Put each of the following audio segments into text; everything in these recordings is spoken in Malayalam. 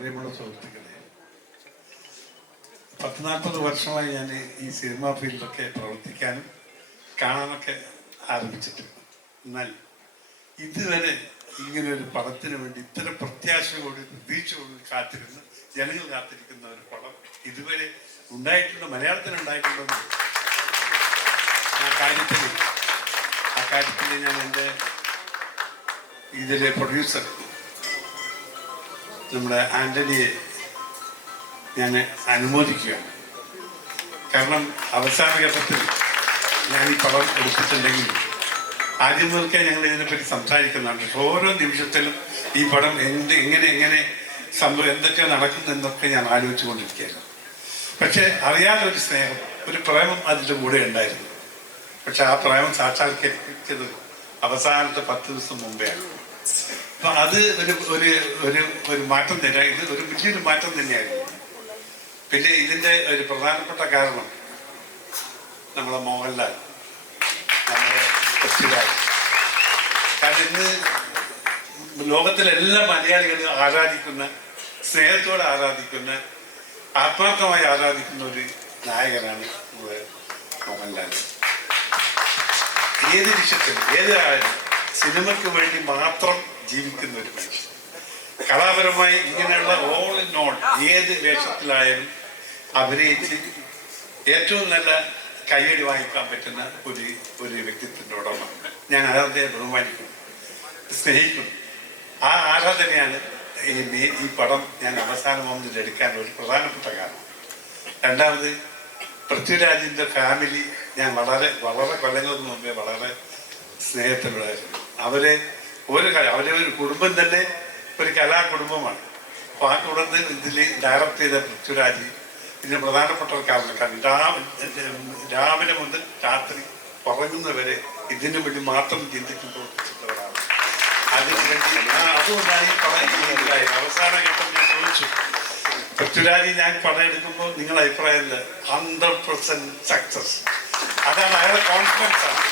പ്രിയമുള്ള സുഹൃത്തുക്കളെ, 40-40 വർഷമായി ഞാൻ ഈ സിനിമാ ഫീൽഡിലൊക്കെ പ്രവർത്തിക്കാനും കാണാനൊക്കെ ആരംഭിച്ചിട്ടുണ്ട്. എന്നാൽ ഇതുവരെ ഇങ്ങനൊരു പടത്തിന് വേണ്ടി ഇത്ര പ്രത്യാശയോട് പ്രതീക്ഷയോട് കാത്തിരുന്ന് ജനങ്ങൾ കാത്തിരിക്കുന്ന ഒരു പടം ഇതുവരെ ഉണ്ടായിട്ടുണ്ട്, മലയാളത്തിലുണ്ടായിട്ടുണ്ടെന്ന് ആ കാര്യത്തിൽ ഞാൻ എൻ്റെ ഇതിലെ പ്രൊഡ്യൂസർ നമ്മുടെ ആൻ്റണിയെ ഞാൻ അനുമോദിക്കുകയാണ്. കാരണം അവസാന ഘട്ടത്തിൽ ഞാൻ ഈ പടം എടുത്തിട്ടുണ്ടെങ്കിൽ ആദ്യം മുതൽക്കേ ഞങ്ങൾ ഇതിനെപ്പറ്റി സംസാരിക്കുന്നുണ്ട്. ഓരോ നിമിഷത്തിലും ഈ പടം എങ്ങനെ സംഭവം എന്തൊക്കെ നടക്കുന്നതെന്നൊക്കെ ഞാൻ ആലോചിച്ചു കൊണ്ടിരിക്കുകയായിരുന്നു. പക്ഷെ അറിയാതെ ഒരു സ്നേഹം, ഒരു പ്രേമം അതിൻ്റെ കൂടെ ഉണ്ടായിരുന്നു. പക്ഷെ ആ പ്രേമം സാക്ഷാത്കരിച്ചത് അവസാനത്തെ 10 ദിവസം മുമ്പെയാണ്. അപ്പൊ അത് ഒരു മാറ്റം തന്നെ, ഇത് ഒരു വലിയൊരു മാറ്റം തന്നെയായിരുന്നു. പിന്നെ ഇതിൻ്റെ ഒരു പ്രധാനപ്പെട്ട കാരണം നമ്മളെ മോഹൻലാൽ, നമ്മുടെ പൃഥ്വിരാജ്. കാരണം ഇന്ന് ലോകത്തിലെല്ലാ മലയാളികളും ആരാധിക്കുന്ന, സ്നേഹത്തോടെ ആരാധിക്കുന്ന, ആത്മാർത്ഥമായി ആരാധിക്കുന്ന ഒരു നായകനാണ് മോഹൻലാൽ. ഏത് വിഷയത്തിലും ഏതായാലും സിനിമയ്ക്ക് വേണ്ടി മാത്രം ജീവിക്കുന്ന ഒരു മനുഷ്യൻ. കലാപരമായി ഇങ്ങനെയുള്ള ഓൾ ഇൻ ഓൾ ഏത് വേഷത്തിലായാലും അഭിനയിച്ച് ഏറ്റവും നല്ല കയ്യടി വാങ്ങിക്കാൻ പറ്റുന്ന ഒരു വ്യക്തിത്വത്തിൻ്റെ ഉടമ. ഞാൻ അദ്ദേഹത്തെ ബഹുമാനിക്കുന്നു, സ്നേഹിക്കുന്നു. ആ ആരാധനയാണ് ഈ പടം ഞാൻ അവസാനം ഒന്നിൽ എടുക്കാൻ ഒരു പ്രധാനപ്പെട്ട കാരണം. രണ്ടാമത്, പൃഥ്വിരാജിൻ്റെ ഫാമിലി ഞാൻ വളരെ കൊല്ലങ്ങൾക്ക് മുമ്പേ വളരെ സ്നേഹത്തിലുള്ളായിരുന്നു. അവരെ ഒരു കുടുംബം തന്നെ ഒരു കലാകുടുംബമാണ്. അപ്പോൾ ആ കുടുംബത്തിൽ ഇതിൽ ഡയറക്റ്റ് ചെയ്ത പൃഥ്വിരാജ് ഇതിന് പ്രധാനപ്പെട്ട ഒരു കാരണം രാവിലെ മുതൽ രാത്രി ഉറങ്ങുന്നവരെ ഇതിനു വേണ്ടി മാത്രം ചിന്തിച്ചു പ്രവർത്തിച്ചിട്ടുള്ളവരാണ്. അതിനുവേണ്ടി അതുകൊണ്ടാണ് ഈ പടം ഉണ്ടായത്. അവസാന ഘട്ടം ഞാൻ ചോദിച്ചു, പൃഥ്വിരാജ് ഞാൻ പടം എടുക്കുമ്പോൾ നിങ്ങളുടെ അഭിപ്രായം 100% സക്സസ്. അതാണ് അയാളുടെ കോൺഫിഡൻസ് ആണ്.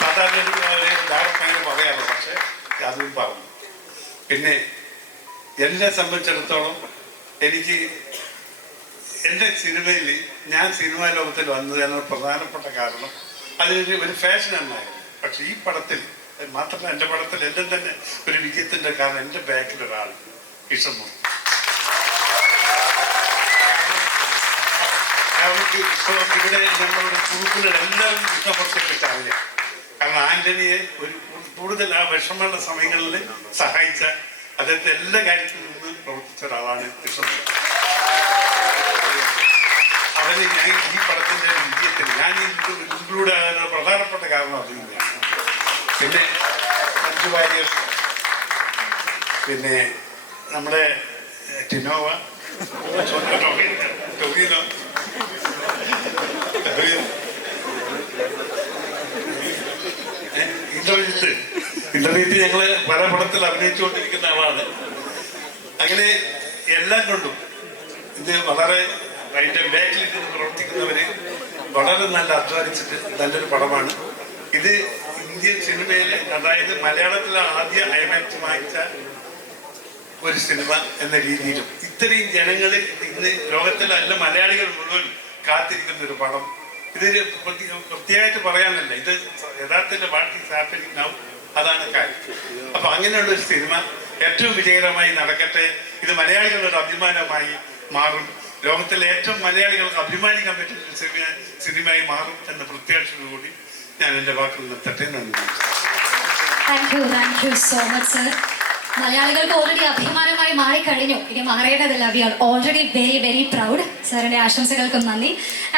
സാധാരണ ഒരു ഡയറക്റ്റ് അങ്ങനെ പറയാറ്, പക്ഷെ അതും പറഞ്ഞു. പിന്നെ എന്നെ സംബന്ധിച്ചിടത്തോളം എനിക്ക് എൻ്റെ സിനിമയിൽ ഞാൻ സിനിമാ ലോകത്തിൽ വന്നത് എന്ന പ്രധാനപ്പെട്ട കാരണം അതിനൊരു ഒരു ഫാഷൻ എന്നായിരുന്നു. പക്ഷെ ഈ പടത്തിൽ മാത്രമല്ല, എൻ്റെ പടത്തിൽ എൻ്റെ തന്നെ ഒരു വിജയത്തിൻ്റെ കാരണം എൻ്റെ ബാക്കിലൊരാൾ കിഷന്മൂർത്തി. അവർക്ക് ഇപ്പോൾ ഇവിടെ ഞങ്ങളുടെ കുറുക്കുകളെല്ലാവരും ഇഷ്ടപ്പെട്ടെപ്പറ്റി അറിയാം. കാരണം ആൻ്റണിയെ കൂടുതൽ ആ വിഷമമുള്ള സമയങ്ങളിൽ സഹായിച്ച, അദ്ദേഹത്തെ എല്ലാ കാര്യത്തിലും നിന്ന് പ്രവർത്തിച്ച ഒരാളാണ് കൃഷ്ണമൂർത്തി. അവന് ഞാൻ ഈ പടത്തിൻ്റെ വിജയത്തിൽ ഞാൻ ഇൻക്ലൂഡ് ആകാനുള്ള പ്രധാനപ്പെട്ട കാരണം അത് തന്നെയാണ്. പിന്നെ മഞ്ജു വാര്യർ, പിന്നെ നമ്മുടെ ടിനോവ, ടൊവിനോ, ഇന്റർനെറ്റ് ഞങ്ങള് പല പടത്തിൽ അഭിനയിച്ചുകൊണ്ടിരിക്കുന്ന ആളാണ്. അങ്ങനെ എല്ലാം കൊണ്ടും ഇത് വളരെ അതിൻ്റെ ബാക്കിൽ നിന്ന് പ്രവർത്തിക്കുന്നവര് വളരെ നല്ല അധ്വാനിച്ചിട്ട് നല്ലൊരു പടമാണ് ഇത്. ഇന്ത്യൻ സിനിമയിൽ, അതായത് മലയാളത്തിലെ ആദ്യ ഐമാക്സ് വാങ്ങിച്ച ഒരു സിനിമ എന്ന രീതിയിലും ഇത്രയും ജനങ്ങൾ ഇന്ന് ലോകത്തിലെ എല്ലാ മലയാളികൾ മുഴുവൻ കാത്തിരിക്കുന്ന ഒരു പടം. ഇതൊരു പ്രത്യേകമായിട്ട് പറയാനല്ല, ഇത് യഥാർത്ഥത്തിൽ വാട്ട് ഈസ് ഹാപ്പനിങ് നൗ, അതാണ് കാര്യം. അപ്പൊ അങ്ങനെയുള്ള ഒരു സിനിമ ഏറ്റവും വിജയകരമായി നടക്കട്ടെ. ഇത് മലയാളികളുടെ അഭിമാനമായി മാറും, ലോകത്തിലെ ഏറ്റവും മലയാളികൾക്ക് അഭിമാനിക്കാൻ പറ്റുന്ന സിനിമയായി മാറും എന്ന പ്രത്യാശയോടുകൂടി ഞാൻ എൻ്റെ വാക്കുകൾ നിർത്തട്ടെ. നന്ദി. Thank you so much sir. മലയാളികൾക്ക് ഓൾറെഡി അഭിമാനമായി മാറിക്കഴിഞ്ഞു, ഇനി മാറേണ്ടതില്ല. We are already very proud. സാറിന്റെ ആശംസകൾക്കും നന്ദി.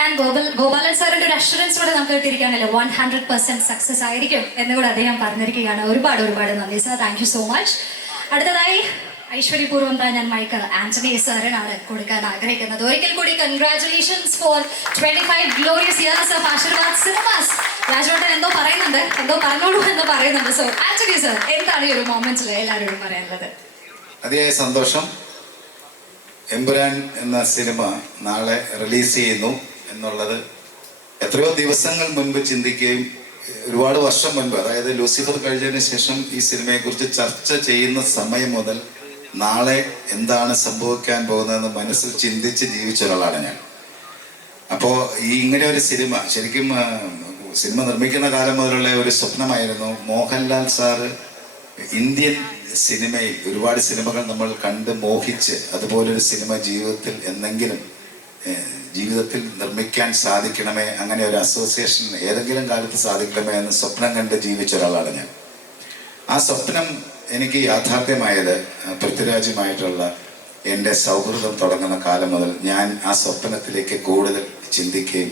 ആൻഡ് ഗോപാലൻ സാറിന്റെ ഒരു അഷുറൻസ് കൂടെ നമുക്ക് കിട്ടിയിരിക്കുകയാണല്ലോ, 100% സക്സസ് ആയിരിക്കും എന്നുകൂടെ അദ്ദേഹം പറഞ്ഞിരിക്കുകയാണ്. ഒരുപാട് നന്ദി sir. Thank you so much. അടുത്തതായി ഐശ്വര്യപൂർവ്വം ഞാൻ മൈക്ക് ആന്റണി സാറിനാണ് കൊടുക്കാൻ ആഗ്രഹിക്കുന്നത്. ഒരിക്കൽ കൂടി congratulations for 25 glorious years of Aashirvad cinemas. രാജവട്ടൻ എന്തോ പറഞ്ഞോളൂ എന്ന് പറയുന്നുണ്ട്. സോ ആന്റണി സർ, എന്താണ് ഈ ഒരു മൊമെന്റിൽ എല്ലാവരോടും പറയാനുള്ളത്? അതിയായ സന്തോഷം. എമ്പുരാൻ എന്ന സിനിമ നാളെ റിലീസ് ചെയ്യുന്നു എന്നുള്ളത് എത്രയോ ദിവസങ്ങൾ മുൻപ് ചിന്തിക്കുകയും ഒരുപാട് വർഷം മുൻപ്, അതായത് ലൂസിഫർ കഴിഞ്ഞതിന് ശേഷം ഈ സിനിമയെക്കുറിച്ച് ചർച്ച ചെയ്യുന്ന സമയം മുതൽ നാളെ എന്താണ് സംഭവിക്കാൻ പോകുന്നതെന്ന് മനസ്സിൽ ചിന്തിച്ച് ജീവിച്ച ഒരാളാണ് ഞാൻ. അപ്പോൾ ഈ ഇങ്ങനെ ഒരു സിനിമ ശരിക്കും സിനിമ നിർമ്മിക്കുന്ന കാലം മുതലുള്ള ഒരു സ്വപ്നമായിരുന്നു. മോഹൻലാൽ സാറ് ഇന്ത്യൻ സിനിമയിൽ ഒരുപാട് സിനിമകൾ നമ്മൾ കണ്ട് മോഹിച്ച് അതുപോലൊരു സിനിമ ജീവിതത്തിൽ നിർമ്മിക്കാൻ സാധിക്കണമേ, അങ്ങനെ ഒരു അസോസിയേഷൻ ഏതെങ്കിലും കാലത്ത് സാധിക്കണമേ എന്ന് സ്വപ്നം കണ്ട് ജീവിച്ച ഒരാളാണ് ഞാൻ. ആ സ്വപ്നം എനിക്ക് യാഥാർത്ഥ്യമായത് പൃഥ്വിരാജുമായിട്ടുള്ള എൻ്റെ സൗഹൃദം തുടങ്ങുന്ന കാലം മുതൽ ഞാൻ ആ സ്വപ്നത്തിലേക്ക് കൂടുതൽ ചിന്തിക്കുകയും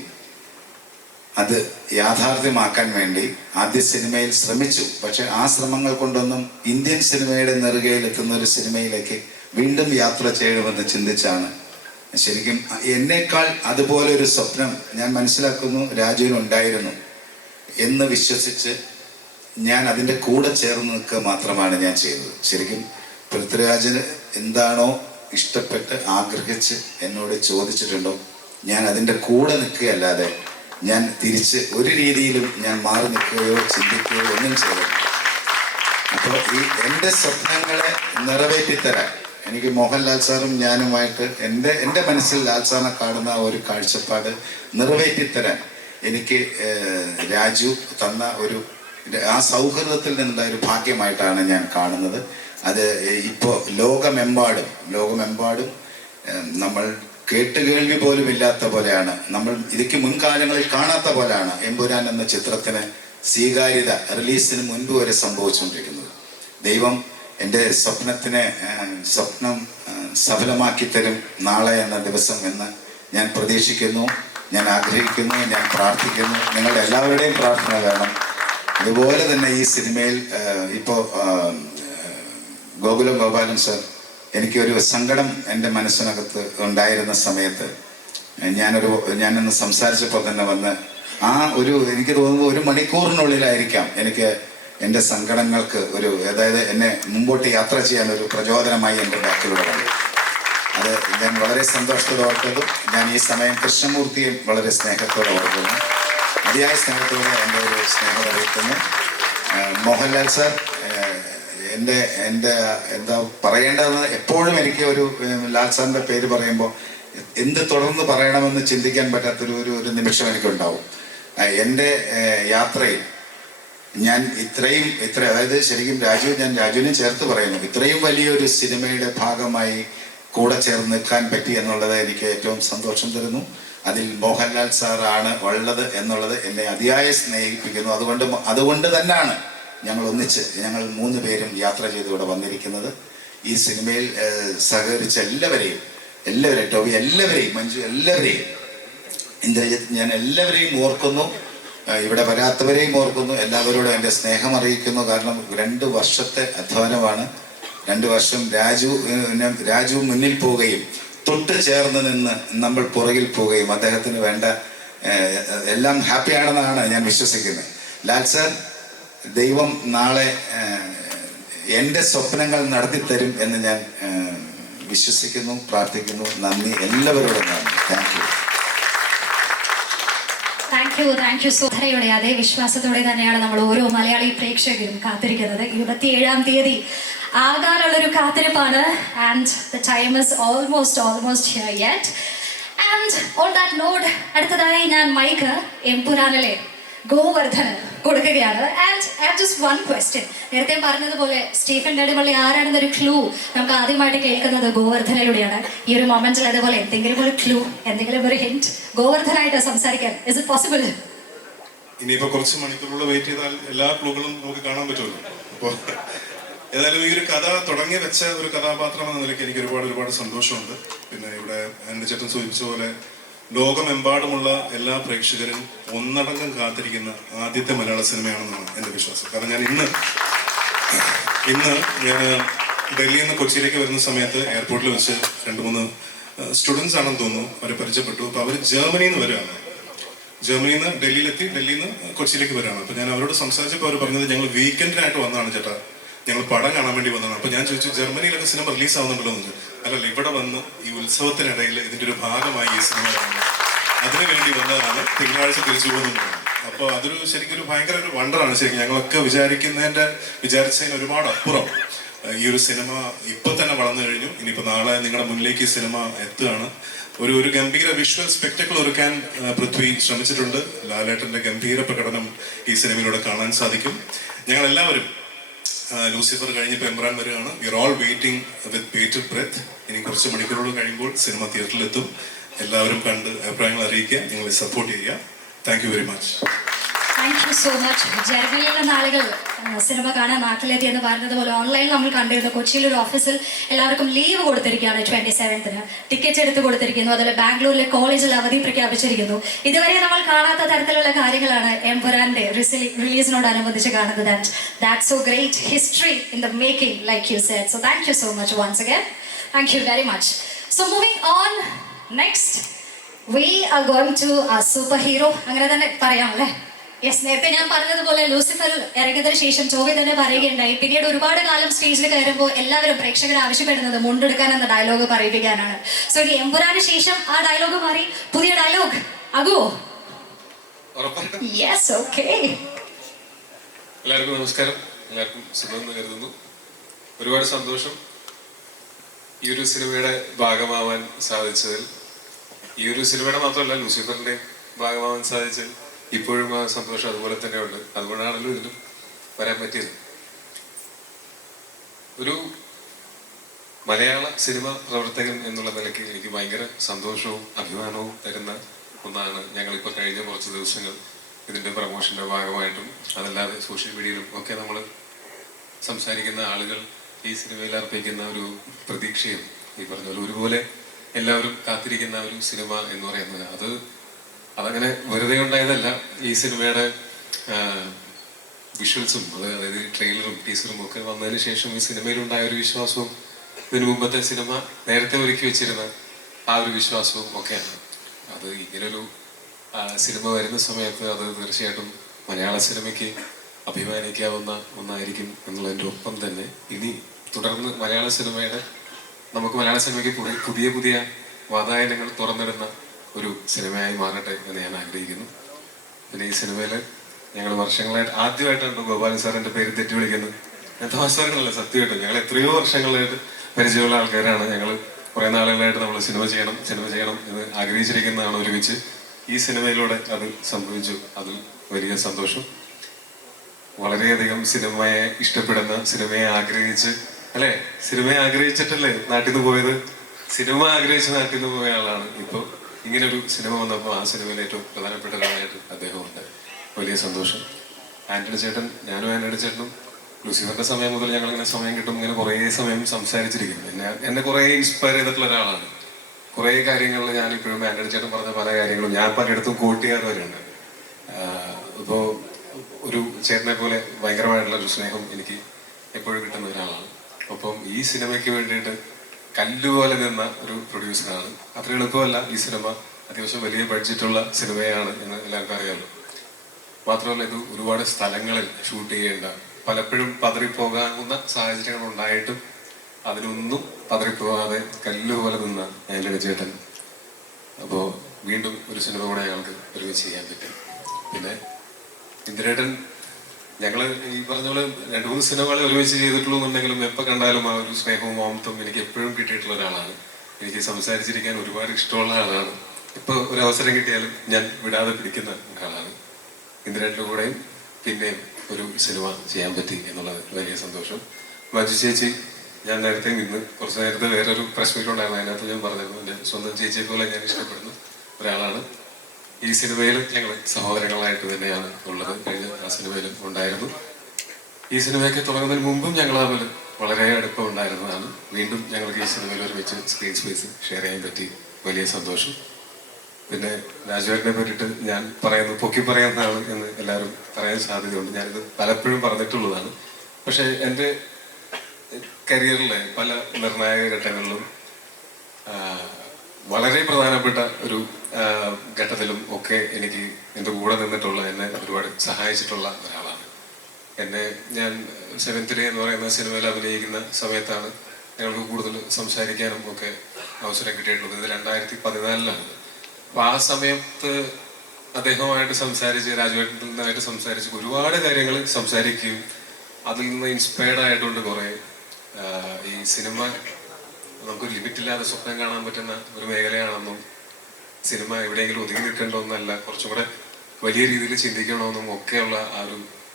അത് യാഥാർത്ഥ്യമാക്കാൻ വേണ്ടി ആദ്യ സിനിമയിൽ ശ്രമിച്ചു. പക്ഷെ ആ ശ്രമങ്ങൾ കൊണ്ടൊന്നും ഇന്ത്യൻ സിനിമയുടെ നെറുകയിൽ എത്തുന്ന ഒരു സിനിമയിലേക്ക് വീണ്ടും യാത്ര ചെയ്യണമെന്ന് ചിന്തിച്ചാണ് ശരിക്കും എന്നേക്കാൾ അതുപോലെ ഒരു സ്വപ്നം ഞാൻ മനസ്സിലാക്കുന്നു രാജുവിനുണ്ടായിരുന്നു എന്ന് വിശ്വസിച്ച് ഞാൻ അതിൻ്റെ കൂടെ ചേർന്ന് നിൽക്കുക മാത്രമാണ് ഞാൻ ചെയ്തത്. ശരിക്കും പൃഥ്വിരാജിന് എന്താണോ ഇഷ്ടപ്പെട്ട് ആഗ്രഹിച്ച് എന്നോട് ചോദിച്ചിട്ടുണ്ടോ ഞാൻ അതിൻ്റെ കൂടെ നിൽക്കുകയല്ലാതെ ഞാൻ തിരിച്ച് ഒരു രീതിയിലും ഞാൻ മാറി നിൽക്കുകയോ ചിന്തിക്കുകയോ ഒന്നും ചെയ്തില്ല. അപ്പോൾ ഈ എൻ്റെ സ്വപ്നങ്ങളെ നിറവേറ്റിത്തരാൻ എനിക്ക് മോഹൻലാൽ സാറും ഞാനുമായിട്ട് എൻ്റെ മനസ്സിൽ ലാൽ സാറിനെ കാണുന്ന ഒരു കാഴ്ചപ്പാട് നിറവേറ്റിത്തരാൻ എനിക്ക് രാജു തന്ന ഒരു ആ സൗഹൃദത്തിൽ നിന്നുള്ള ഒരു ഭാഗ്യമായിട്ടാണ് ഞാൻ കാണുന്നത്. അത് ഇപ്പോൾ ലോകമെമ്പാടും നമ്മൾ കേട്ടുകേൾവി പോലും ഇല്ലാത്ത പോലെയാണ്, നമ്മൾ ഇതിക്ക് മുൻകാലങ്ങളിൽ കാണാത്ത പോലെയാണ് എമ്പുരാൻ എന്ന ചിത്രത്തിന് സ്വീകാര്യത റിലീസിന് മുൻപ് വരെ സംഭവിച്ചുകൊണ്ടിരിക്കുന്നത്. ദൈവം എൻ്റെ സ്വപ്നം സഫലമാക്കി തരും നാളെ എന്ന ദിവസം എന്ന് ഞാൻ പ്രതീക്ഷിക്കുന്നു, ഞാൻ ആഗ്രഹിക്കുന്നു, ഞാൻ പ്രാർത്ഥിക്കുന്നു. നിങ്ങളുടെ എല്ലാവരുടെയും പ്രാർത്ഥന വേണം. അതുപോലെ തന്നെ ഈ സിനിമയിൽ ഇപ്പോൾ ഗോകുലം ഗോപാലൻ സർ എനിക്കൊരു സങ്കടം എൻ്റെ മനസ്സിനകത്ത് ഉണ്ടായിരുന്ന സമയത്ത് ഞാനൊന്ന് സംസാരിച്ചപ്പോൾ തന്നെ വന്ന് എനിക്ക് തോന്നുന്നു 1 മണിക്കൂറിനുള്ളിലായിരിക്കാം എനിക്ക് എൻ്റെ സങ്കടങ്ങൾക്ക് അതായത് എന്നെ മുമ്പോട്ട് യാത്ര ചെയ്യാൻ ഒരു പ്രചോദനമായി എൻ്റെ ബാക്കിലൂടെ വന്നു. അത് ഞാൻ വളരെ സന്തോഷത്തോടെ ഓർത്തതും ഞാൻ ഈ സമയം കൃഷ്ണമൂർത്തിയെ വളരെ സ്നേഹത്തോടെ ഓർക്കുന്നു. അതിയായ സ്നേഹത്തോടെ എൻ്റെ ഒരു സ്നേഹം അറിയിക്കുന്നു. മോഹൻലാൽ സാർ എൻ്റെ എന്താ പറയേണ്ടതെന്ന് എപ്പോഴും എനിക്ക് ലാൽ സാറിൻ്റെ പേര് പറയുമ്പോൾ എന്ത് തുടർന്ന് പറയണമെന്ന് ചിന്തിക്കാൻ പറ്റാത്തൊരു നിമിഷം എനിക്കുണ്ടാവും. എൻ്റെ യാത്രയിൽ ഞാൻ അതായത് ശരിക്കും ഞാൻ രാജുവിനെ ചേർത്ത് പറയുന്നു, ഇത്രയും വലിയൊരു സിനിമയുടെ ഭാഗമായി കൂടെ ചേർന്ന് നിൽക്കാൻ പറ്റി എന്നുള്ളത് എനിക്ക് ഏറ്റവും സന്തോഷം തരുന്നു. അതിൽ മോഹൻലാൽ സാറാണ് ഉള്ളത് എന്നുള്ളത് എന്നെ അതിയായ സ്നേഹിപ്പിക്കുന്നു. അതുകൊണ്ട് തന്നെയാണ് ഞങ്ങൾ 3 പേരും യാത്ര ചെയ്തിവിടെ വന്നിരിക്കുന്നത്. ഈ സിനിമയിൽ സഹകരിച്ച എല്ലാവരെയും ടോബി എല്ലാവരെയും, മഞ്ജു എല്ലാവരെയും, ഇന്ദ്രജിത്ത്, ഞാൻ എല്ലാവരെയും ഓർക്കുന്നു. ഇവിടെ വരാത്തവരെയും ഓർക്കുന്നു. എല്ലാവരോടും എൻ്റെ സ്നേഹം അറിയിക്കുന്നു. കാരണം 2 വർഷത്തെ അധ്വാനമാണ്. 2 വർഷം രാജു മുന്നിൽ പോവുകയും തൊട്ട് ചേർന്ന് നിന്ന് നമ്മൾ പുറകിൽ പോവുകയും അദ്ദേഹത്തിന് വേണ്ട എല്ലാം ഹാപ്പിയാണെന്നാണ് ഞാൻ വിശ്വസിക്കുന്നത്. ലാൽ സാർ, ദൈവം നാളെ എൻ്റെ സ്വപ്നങ്ങൾ നടത്തിത്തരും എന്ന് ഞാൻ വിശ്വസിക്കുന്നു, പ്രാർത്ഥിക്കുന്നു. നന്ദി, എല്ലാവരോടും നന്ദി. Thank U. സോധരയുടെ അതേ വിശ്വാസത്തോടെ തന്നെയാണ് നമ്മൾ ഓരോ മലയാളി പ്രേക്ഷകരും കാത്തിരിക്കുന്നത്. 27-ാം തീയതി ആകാനുള്ളൊരു കാത്തിരിപ്പാണ്. And the time is almost here yet. And on that note അടുത്തതായി ഞാൻ മൈക്ക് എംപുരാനിലെ ഗോവർദ്ധന് കൊടുക്കുകയാണ്. And I have just one question. നേരത്തെ പറഞ്ഞതുപോലെ സ്റ്റീഫൻ നെടുമ്പള്ളി ആരാണെന്നൊരു ക്ലൂ നമുക്ക് ആദ്യമായിട്ട് കേൾക്കുന്നത് ഗോവർദ്ധനിലൂടെയാണ്. ഈ ഒരു മൊമെന്റിൽ അതുപോലെ എന്തെങ്കിലും ഒരു ക്ലൂ, എന്തെങ്കിലും ഒരു ഹിന്റ് ഗോവർദ്ധനായിട്ട് സംസാരിക്കാൻ ഇസ് ഇറ്റ് പോസിബിൾ? ഇനിയിപ്പോൾ കുറച്ച് മണിക്കൂറുകൾ വെയിറ്റ് ചെയ്താൽ എല്ലാ ക്ലൂകളും നമുക്ക് കാണാൻ പറ്റുമല്ലോ. അപ്പോൾ ഏതായാലും ഈ ഒരു കഥ തുടങ്ങി വെച്ച ഒരു കഥാപാത്രം എന്ന നിലയ്ക്ക് എനിക്ക് ഒരുപാട് സന്തോഷമുണ്ട്. പിന്നെ ഇവിടെ എൻ്റെ ചേട്ടൻ സൂചിപ്പിച്ച പോലെ ലോകമെമ്പാടുമുള്ള എല്ലാ പ്രേക്ഷകരും ഒന്നടങ്കം കാത്തിരിക്കുന്ന ആദ്യത്തെ മലയാള സിനിമയാണെന്നാണ് എൻ്റെ വിശ്വാസം. കാരണം ഞാൻ ഇന്ന് ഡൽഹിയിൽ നിന്ന് കൊച്ചിയിലേക്ക് വരുന്ന സമയത്ത് എയർപോർട്ടിൽ വെച്ച് 2-3 സ്റ്റുഡൻസ് ആണെന്ന് തോന്നുന്നു, അവരെ പരിചയപ്പെട്ടു. അപ്പോൾ അവർ ജർമ്മനിയിൽ നിന്ന് വരികയാണ്. ജർമ്മനിയിൽ നിന്ന് ഡൽഹിയിൽ നിന്ന് കൊച്ചിയിലേക്ക് വരികയാണ്. അപ്പോൾ ഞാൻ അവരോട് സംസാരിച്ചപ്പോൾ അവർ പറഞ്ഞത് ഞങ്ങൾ വീക്കെൻഡിനായിട്ട് വന്നതാണ് ചേട്ടാ, ഞങ്ങൾ പടം കാണാൻ വേണ്ടി വന്നതാണ്. അപ്പോൾ ഞാൻ ചോദിച്ചു ജർമ്മനിയിലൊക്കെ സിനിമ റിലീസ് ആവുന്നുണ്ടല്ലോ എന്ന് ചോദിച്ചു. അല്ലല്ല, ഇവിടെ വന്ന് ഈ ഉത്സവത്തിനിടയിൽ ഇതിൻ്റെ ഒരു ഭാഗമായി ഈ സിനിമ കാണുന്നത്, അതിനു വേണ്ടി വന്നതാണ്, തിങ്കളാഴ്ച തിരിച്ചു പോകുന്നുണ്ട്. അപ്പോൾ അതൊരു ശരിക്കും ഭയങ്കര ഒരു വണ്ടറാണ്. ശരിക്കും ഞങ്ങളൊക്കെ വിചാരിച്ചതിന് ഒരുപാട് അപ്പുറം ഈ ഒരു സിനിമ ഇപ്പൊ തന്നെ വളർന്നു കഴിഞ്ഞു. ഇനിയിപ്പോൾ നാളെ നിങ്ങളുടെ മുന്നിലേക്ക് ഈ സിനിമ എത്തുകയാണ്. ഒരു ഗംഭീര വിഷ്വൽ സ്പെക്ടക്കിൾ ഒരുക്കാൻ പൃഥ്വി ശ്രമിച്ചിട്ടുണ്ട്. ലാലേട്ടന്റെ ഗംഭീര പ്രകടനം ഈ സിനിമയിലൂടെ കാണാൻ സാധിക്കും. ഞങ്ങൾ എല്ലാവരും ലൂസിഫർ കഴിഞ്ഞപ്പോൾ എംബ്രാൻ വരികയാണ്. We are all waiting with bated breath. ഇനി കുറച്ച് മണിക്കൂറുകൾ കഴിയുമ്പോൾ സിനിമ തിയേറ്ററിലെത്തും. എല്ലാവരും കണ്ട് അഭിപ്രായങ്ങൾ അറിയിക്കുക, ഞങ്ങളെ സപ്പോർട്ട് ചെയ്യുക. Thank you very much. Thank you so much. ജർമ്മനിയിലെ നാളുകൾ സിനിമ കാണാൻ നാട്ടിലെത്തി എന്ന് പറഞ്ഞതുപോലെ ഓൺലൈനിൽ നമ്മൾ കണ്ടിരുന്നു. കൊച്ചിയിലൊരു ഓഫീസിൽ എല്ലാവർക്കും ലീവ് കൊടുത്തിരിക്കുകയാണ് 27th. ടിക്കറ്റ് എടുത്ത് കൊടുത്തിരിക്കുന്നു. അതുപോലെ ബാംഗ്ലൂരിലെ കോളേജിൽ അവധി പ്രഖ്യാപിച്ചിരിക്കുന്നു. ഇതുവരെ നമ്മൾ കാണാത്ത തരത്തിലുള്ള കാര്യങ്ങളാണ് എംപുരാന്റെ റിലീസിനോടനുബന്ധിച്ച് കാണുന്നത്. That's so great history in the making, like you said. So thank you so much once again. Thank you very much. So moving on, next we are going to super hero, അങ്ങനെ തന്നെ പറയാം അല്ലേ? യെസ്, നേരത്തെ ഞാൻ പറഞ്ഞതുപോലെ ലൂസിഫർ ഇറങ്ങിയതിനു ശേഷം ചോവി തന്നെ പറയുകയുണ്ടായി. പിന്നീട് ഒരുപാട് കാലം സ്റ്റേജിൽ കയറുമ്പോൾ എല്ലാവരും പ്രേക്ഷകർ ആവശ്യപ്പെടുന്നത് മുണ്ടെടുക്കാൻ എന്ന ഡയലോഗ് പറയിപ്പിക്കാനാണ്. സോ ഈ എംപുരാന് ശേഷം ആ ഡയലോഗ് മാറി പുതിയ ഡയലോഗ് ആകുമോ? Yes, okay. എല്ലാവർക്കും നമസ്കാരം. എല്ലാവർക്കും സുഖമെന്ന് കരുതുന്നു. ഒരുപാട് സന്തോഷം ഈ ഒരു സിനിമയുടെ ഭാഗമാവാൻ സാധിച്ചതിൽ. ഈ ഒരു സിനിമയുടെ മാത്രമല്ല, ലൂസിഫറിന്റെ ഭാഗമാവാൻ സാധിച്ചതിൽ ഇപ്പോഴും ആ സന്തോഷം അതുപോലെ തന്നെ ഉണ്ട്. അതുകൊണ്ടാണല്ലോ ഇതിലും വരാൻ പറ്റിയത്. ഒരു മലയാള സിനിമ പ്രവർത്തകൻ എന്നുള്ള നിലയ്ക്ക് എനിക്ക് ഭയങ്കര സന്തോഷവും അഭിമാനവും തരുന്ന ഒന്നാണ്. ഞങ്ങളിപ്പോൾ കഴിഞ്ഞ കുറച്ച് ദിവസങ്ങൾ ഇതിൻ്റെ പ്രമോഷൻ്റെ ഭാഗമായിട്ടും അതല്ലാതെ സോഷ്യൽ മീഡിയയിലും ഒക്കെ നമ്മൾ സംസാരിക്കുന്ന ആളുകൾ ഈ സിനിമയിൽ അർപ്പിക്കുന്ന ഒരു പ്രതീക്ഷയും ഈ പറഞ്ഞ പോലെ ഒരുപോലെ എല്ലാവരും കാത്തിരിക്കുന്ന ഒരു സിനിമ എന്ന് പറയുന്നത് അതങ്ങനെ വെറുതെ ഉണ്ടായതല്ല. ഈ സിനിമയുടെ വിഷ്വൽസും അതായത് ട്രെയിലറും ടീസറും ഒക്കെ വന്നതിന് ശേഷം ഈ സിനിമയിലുണ്ടായ ഒരു വിശ്വാസവും ഇതിനു മുമ്പത്തെ സിനിമ നേരത്തെ ഒരുക്കി വെച്ചിരുന്ന ആ ഒരു വിശ്വാസവും ഒക്കെയാണ്. അത് ഇങ്ങനൊരു സിനിമ വരുന്ന സമയത്ത് അത് തീർച്ചയായിട്ടും മലയാള സിനിമയ്ക്ക് അഭിമാനിക്കാവുന്ന ഒന്നായിരിക്കും എന്നുള്ളതിൻ്റെ ഒപ്പം തന്നെ ഇനി തുടർന്ന് നമുക്ക് മലയാള സിനിമയ്ക്ക് പുതിയ പുതിയ വാതായനങ്ങൾ തുറന്നിടുന്ന ഒരു സിനിമയായി മാറട്ടെ എന്ന് ഞാൻ ആഗ്രഹിക്കുന്നു. പിന്നെ ഈ സിനിമയിൽ ഞങ്ങൾ വർഷങ്ങളായിട്ട് ആദ്യമായിട്ടാണ് ഗോപാലൻ സാറിൻ്റെ പേര് തെറ്റി വിളിക്കുന്നത്. ഞാൻ തമാശകളല്ല, സത്യമായിട്ടും ഞങ്ങൾ എത്രയോ വർഷങ്ങളായിട്ട് പരിചയമുള്ള ആൾക്കാരാണ്. ഞങ്ങൾ കുറേ നാളുകളായിട്ട് നമ്മൾ സിനിമ ചെയ്യണം എന്ന് ആഗ്രഹിച്ചിരിക്കുന്നതാണ് ഒരുമിച്ച്. ഈ സിനിമയിലൂടെ അത് സംഭവിച്ചു. അതിൽ വലിയ സന്തോഷം. വളരെയധികം സിനിമയെ ഇഷ്ടപ്പെടുന്ന, സിനിമയെ ആഗ്രഹിച്ച് അല്ലേ, സിനിമയെ ആഗ്രഹിച്ചിട്ടല്ലേ നാട്ടിൽ നിന്ന് പോയത്, സിനിമ ആഗ്രഹിച്ച് നാട്ടിൽ നിന്ന് പോയ ആളാണ്. ഇപ്പോൾ ഇങ്ങനൊരു സിനിമ വന്നപ്പോൾ ആ സിനിമയിൽ ഏറ്റവും പ്രധാനപ്പെട്ട ഒരാളായിട്ട് അദ്ദേഹമുണ്ട്. വലിയ സന്തോഷം. ഞാനും ആന്റണി ചേട്ടനും ലൂസിഫറിന്റെ സമയം മുതൽ ഞങ്ങളിങ്ങനെ സമയം കിട്ടും ഇങ്ങനെ കുറേ സമയം സംസാരിച്ചിരിക്കുന്നു. എന്നെ കുറേ ഇൻസ്പയർ ചെയ്തിട്ടുള്ള ഒരാളാണ്. കുറേ കാര്യങ്ങളിൽ ഞാനിപ്പോഴും ആന്റണി ചേട്ടൻ പറഞ്ഞ പല കാര്യങ്ങളും ഞാൻ പലയിടത്തും കോട്ട് ചെയ്യാറുണ്ട്. ഇപ്പോൾ ഒരു ചേട്ടനെ പോലെ ഭയങ്കരമായിട്ടുള്ള ഒരു സ്നേഹം എനിക്ക് എപ്പോഴും കിട്ടുന്ന ഒരാളാണ്. ഒപ്പം ഈ സിനിമയ്ക്ക് വേണ്ടിയിട്ട് കല്ലുപോലെ നിന്ന ഒരു പ്രൊഡ്യൂസറാണ്. അത്ര എളുപ്പമല്ല. ഈ സിനിമ അത്യാവശ്യം വലിയ ബഡ്ജറ്റുള്ള സിനിമയാണ് എന്ന് എല്ലാവർക്കും അറിയാമല്ലോ. മാത്രമല്ല ഇത് ഒരുപാട് സ്ഥലങ്ങളിൽ ഷൂട്ട് ചെയ്യേണ്ട, പലപ്പോഴും പതറിപ്പോകാവുന്ന സാഹചര്യങ്ങൾ ഉണ്ടായിട്ടും അതിനൊന്നും പതറിപ്പോകാതെ കല്ലുപോലെ നിന്ന ആന്റണി ചേട്ടൻ. അപ്പോൾ വീണ്ടും ഒരു സിനിമ കൂടെ ഞങ്ങൾക്ക് ഒരുമിച്ച് ചെയ്യാൻ പറ്റും. പിന്നെ ഇന്ദ്രേട്ടൻ, ഞങ്ങൾ ഈ പറഞ്ഞ പോലെ 2-3 സിനിമകൾ ഒരുമിച്ച് ചെയ്തിട്ടുള്ളൂ എന്നുണ്ടെങ്കിലും എപ്പോൾ കണ്ടാലും ആ ഒരു സ്നേഹവും മമത്വവും എനിക്ക് എപ്പോഴും കിട്ടിയിട്ടുള്ള ഒരാളാണ്. എനിക്ക് സംസാരിച്ചിരിക്കാൻ ഒരുപാട് ഇഷ്ടമുള്ള ആളാണ്. ഇപ്പോൾ ഒരു അവസരം കിട്ടിയാലും ഞാൻ വിടാതെ പിടിക്കുന്ന ഒരാളാണ്. ഇന്ദ്രേട്ടൻ്റെ കൂടെയും പിന്നെയും ഒരു സിനിമ ചെയ്യാൻ പറ്റി എന്നുള്ളത് വലിയ സന്തോഷം. മഞ്ജു ചേച്ചി, ഞാൻ നേരത്തെ കുറച്ച് നേരത്തെ വേറൊരു പ്രസ് മീറ്റ് ഉണ്ടായിരുന്നു. അതിനകത്ത് ഞാൻ പറഞ്ഞിരുന്നു എൻ്റെ സ്വന്തം ചേച്ചിയെ പോലെ ഞാൻ ഇഷ്ടപ്പെടുന്ന ഒരാളാണ്. ഈ സിനിമയിൽ ഞങ്ങൾ സഹോദരങ്ങളായിട്ട് തന്നെയാണ് ഉള്ളത്. കഴിഞ്ഞ ആ സിനിമയിലും ഉണ്ടായിരുന്നു. ഈ സിനിമയൊക്കെ തുടങ്ങുന്നതിന് മുമ്പും ഞങ്ങൾ തമ്മിൽ വളരെ അടുപ്പം ഉണ്ടായിരുന്നതാണ്. വീണ്ടും ഞങ്ങൾക്ക് ഈ സിനിമയിൽ ഒരുമിച്ച് സ്ക്രീൻ സ്പേസ് ഷെയർ ചെയ്യാൻ പറ്റി. വലിയ സന്തോഷം. പിന്നെ രാജുവേട്ടനെ പറ്റിയിട്ട് ഞാൻ പൊക്കി പറയുന്നതാണ് എന്ന് എല്ലാവരും പറയാൻ സാധ്യതയുണ്ട്. ഞാനിത് പലപ്പോഴും പറഞ്ഞിട്ടുള്ളതാണ്. പക്ഷേ എൻ്റെ കരിയറിലെ പല നിർണായക ഘട്ടങ്ങളിലും വളരെ പ്രധാനപ്പെട്ട ഒരു ഘട്ടത്തിലും ഒക്കെ എനിക്ക് എൻ്റെ കൂടെ നിന്നിട്ടുള്ള, എന്നെ ഒരുപാട് സഹായിച്ചിട്ടുള്ള ഒരാളാണ്. ഞാൻ 7th Day എന്ന് പറയുന്ന സിനിമയിൽ അഭിനയിക്കുന്ന സമയത്താണ് ഞങ്ങൾക്ക് കൂടുതൽ സംസാരിക്കാനും ഒക്കെ അവസരം കിട്ടിയിട്ടുള്ളത്. ഇത് 2014 അപ്പോൾ ആ സമയത്ത് അദ്ദേഹവുമായിട്ട് സംസാരിച്ച്, രാജുവേട്ടനായിട്ട് സംസാരിച്ച് ഒരുപാട് കാര്യങ്ങൾ സംസാരിക്കുകയും അതിൽ നിന്ന് ഇൻസ്പയർഡ് ആയിട്ടുണ്ട് കുറേ ഈ സിനിമ നമുക്ക് ലിമിറ്റില്ലാതെ സ്വപ്നം കാണാൻ പറ്റുന്ന ഒരു മേഖലയാണെന്നും സിനിമ എവിടെയെങ്കിലും ഒതുങ്ങി നിൽക്കേണ്ട ഒന്നല്ല, കുറച്ചും കൂടെ വലിയ രീതിയിൽ ചിന്തിക്കണമെന്നും ഒക്കെയുള്ള ആ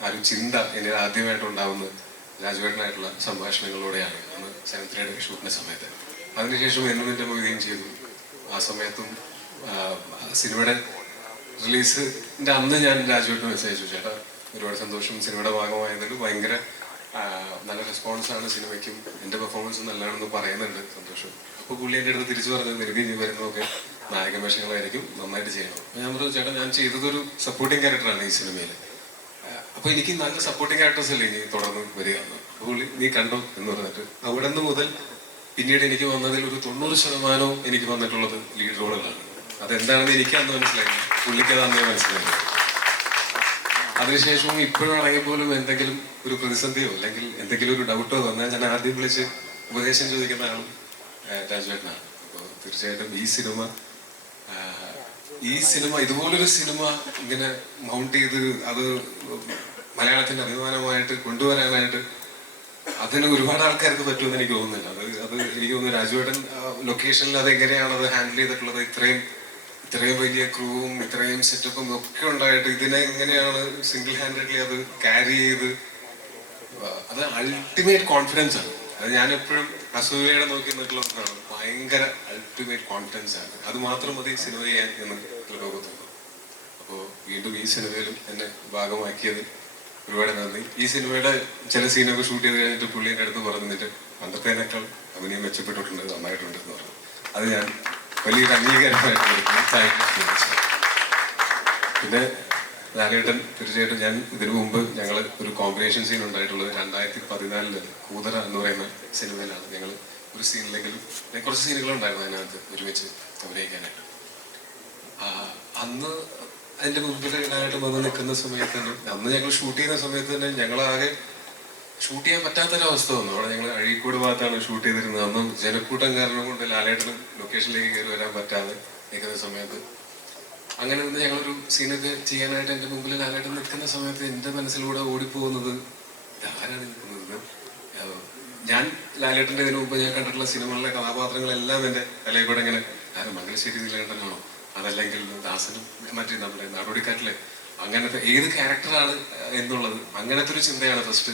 ഒരു ചിന്ത എനിക്ക് ആദ്യമായിട്ട് ഉണ്ടാവുന്നത് രാജുവേട്ടനായിട്ടുള്ള സംഭാഷണങ്ങളിലൂടെയാണ് അന്ന് 7th grade ഷൂട്ടിന്റെ സമയത്ത്. അതിനുശേഷം എന്നും എൻ്റെ മൊയ്തീൻ ചെയ്തു. ആ സമയത്തും സിനിമയുടെ റിലീസിന്റെ അന്ന് ഞാൻ രാജുവേട്ടന് മെസ്സേജ് അയച്ചു, ചേട്ടാ ഒരുപാട് സന്തോഷം, സിനിമയുടെ ഭാഗമായതിൽ ഭയങ്കര നല്ല റെസ്പോൺസാണ് സിനിമയ്ക്കും, എൻ്റെ പെർഫോമൻസും നല്ലതാണെന്ന് പറയുന്നുണ്ട്, സന്തോഷം. അപ്പോൾ പുള്ളി എൻ്റെ അടുത്ത് തിരിച്ചു പറഞ്ഞത് നിനക്ക് ഇനി വരുന്നതൊക്കെ നായക വേഷങ്ങളായിരിക്കും, നന്നായിട്ട് ചെയ്യണം. ഞാൻ പറഞ്ഞു ചേട്ടാ ഞാൻ ചെയ്തതൊരു സപ്പോർട്ടിങ് ക്യാരക്ടറാണ് ഈ സിനിമയിൽ, അപ്പോൾ എനിക്ക് നല്ല സപ്പോർട്ടിങ് ക്യാരക്ടേഴ്സ് അല്ലേ ഇനി തുടർന്ന് വരിക. അപ്പോൾ പുള്ളി നീ കണ്ടോ എന്ന് പറഞ്ഞിട്ട് അവിടെ നിന്ന് മുതൽ പിന്നീട് എനിക്ക് വന്നതിൽ ഒരു 90% എനിക്ക് വന്നിട്ടുള്ളത് ലീഡ് റോളുകളാണ്. അതെന്താണെന്ന് എനിക്ക് അന്ന് മനസ്സിലായി, പുള്ളിക്ക് അത് അന്നേ മനസ്സിലായി. അതിനുശേഷവും ഇപ്പോഴാണെങ്കിൽ പോലും എന്തെങ്കിലും ഒരു പ്രതിസന്ധിയോ അല്ലെങ്കിൽ എന്തെങ്കിലും ഒരു ഡൗട്ടോ വന്നാൽ ഞാൻ ആദ്യം വിളിച്ച് ഉപദേശം ചോദിക്കുന്ന ആളും രാജുവേട്ടനാണ്. അപ്പോൾ തീർച്ചയായിട്ടും ഈ സിനിമ ഇതുപോലൊരു സിനിമ ഇങ്ങനെ മൗണ്ട് ചെയ്ത് അത് മലയാളത്തിന്റെ അഭിമാനമായിട്ട് കൊണ്ടുവരാനായിട്ട് അതിന് ഒരുപാട് ആൾക്കാർക്ക് പറ്റുമെന്ന് എനിക്ക് തോന്നുന്നില്ല. അത് എനിക്ക് തോന്നുന്നു രാജുവേട്ടൻ ലൊക്കേഷനിൽ അത് എങ്ങനെയാണ് അത് ഹാൻഡിൽ ചെയ്തിട്ടുള്ളത്, ഇത്രയും വലിയ ക്രൂവും ഇത്രയും സെറ്റപ്പും ഒക്കെ ഉണ്ടായിട്ട് ഇതിനെ എങ്ങനെയാണ് സിംഗിൾ ഹാൻഡഡ്ലി അത് ക്യാരി ചെയ്ത്, അത് അൾട്ടിമേറ്റ് കോൺഫിഡൻസ് ആണ്. അത് ഞാൻ എപ്പോഴും അസൂയയുടെ നോക്കി നിൽക്കുന്നതാണ്, ഭയങ്കര അൾട്ടിമേറ്റ് കോൺഫിഡൻസ് ആണ്. അത് മാത്രം മതി സിനിമ ചെയ്യാൻ എന്ന് ലോകത്തുള്ളൂ. അപ്പോൾ വീണ്ടും ഈ സിനിമയിലും എന്നെ ഭാഗമാക്കിയത് ഒരുപാട് നന്ദി. ഈ സിനിമയുടെ ചില സീനൊക്കെ ഷൂട്ട് ചെയ്ത് കഴിഞ്ഞിട്ട് പുള്ളിയുടെ അടുത്ത് പറഞ്ഞിട്ട് പണ്ടത്തേനേക്കാൾ അഭിനയം മെച്ചപ്പെട്ടിട്ടുണ്ട്, നന്നായിട്ടുണ്ട് എന്ന് പറഞ്ഞു. അത് ഞാൻ വലിയൊരു അംഗീകാരമായിട്ട് കൊടുക്കുന്നു. Thank you. പിന്നെ ലാലേട്ടൻ തീർച്ചയായിട്ടും ഞാൻ ഇതിനു മുമ്പ് ഞങ്ങൾ ഒരു കോമ്പിനേഷൻ സീൻ ഉണ്ടായിട്ടുള്ളത് 2014 കൂതറ എന്ന് പറയുന്ന സിനിമയിലാണ്. ഞങ്ങൾ ഒരു സീനിലെങ്കിലും കുറച്ച് സീനുകളുണ്ടായിരുന്നു അതിനകത്ത് ഒരുമിച്ച് അഭിനയിക്കാനായിട്ട്. അന്ന് അതിന്റെ മുമ്പിൽ ലാലേട്ടൻ വന്ന് നിൽക്കുന്ന സമയത്ത് തന്നെ, അന്ന് ഞങ്ങൾ ഷൂട്ട് ചെയ്യുന്ന സമയത്ത് തന്നെ ഞങ്ങളാകെ ഷൂട്ട് ചെയ്യാൻ പറ്റാത്തൊരവസ്ഥ വന്നു. അവിടെ ഞങ്ങൾ അഴീക്കോട് ഭാഗത്താണ് ഷൂട്ട് ചെയ്തിരുന്നത്. അന്നും ജനക്കൂട്ടം കാരണം കൊണ്ട് ലാലേട്ടനും ലൊക്കേഷനിലേക്ക് കയറി വരാൻ പറ്റാതെ നിൽക്കുന്ന സമയത്ത് അങ്ങനെ നിന്ന് ഞങ്ങളൊരു സീനൊക്കെ ചെയ്യാനായിട്ട് എൻ്റെ മുമ്പിൽ ലാലേട്ടൻ നിൽക്കുന്ന സമയത്ത് എൻ്റെ മനസ്സിലൂടെ ഓടിപ്പോകുന്നത് ഇതാരാണ് നിൽക്കുന്നത്. ഞാൻ ലാലേട്ടൻ്റെ ഇതിനു മുമ്പ് ഞാൻ കണ്ടിട്ടുള്ള സിനിമകളിലെ കഥാപാത്രങ്ങളെല്ലാം എൻ്റെ തലയിൽ കൂടെ ഇങ്ങനെ മംഗലശ്ശേരി നീലകണ്ഠനാണോ, അതല്ലെങ്കിൽ ദാസനും മറ്റേ നമ്മുടെ നാടോടിക്കാറ്റിലെ അങ്ങനത്തെ ഏത് ക്യാരക്ടറാണ് എന്നുള്ളത്, അങ്ങനത്തെ ഒരു ചിന്തയാണ് ഫസ്റ്റ്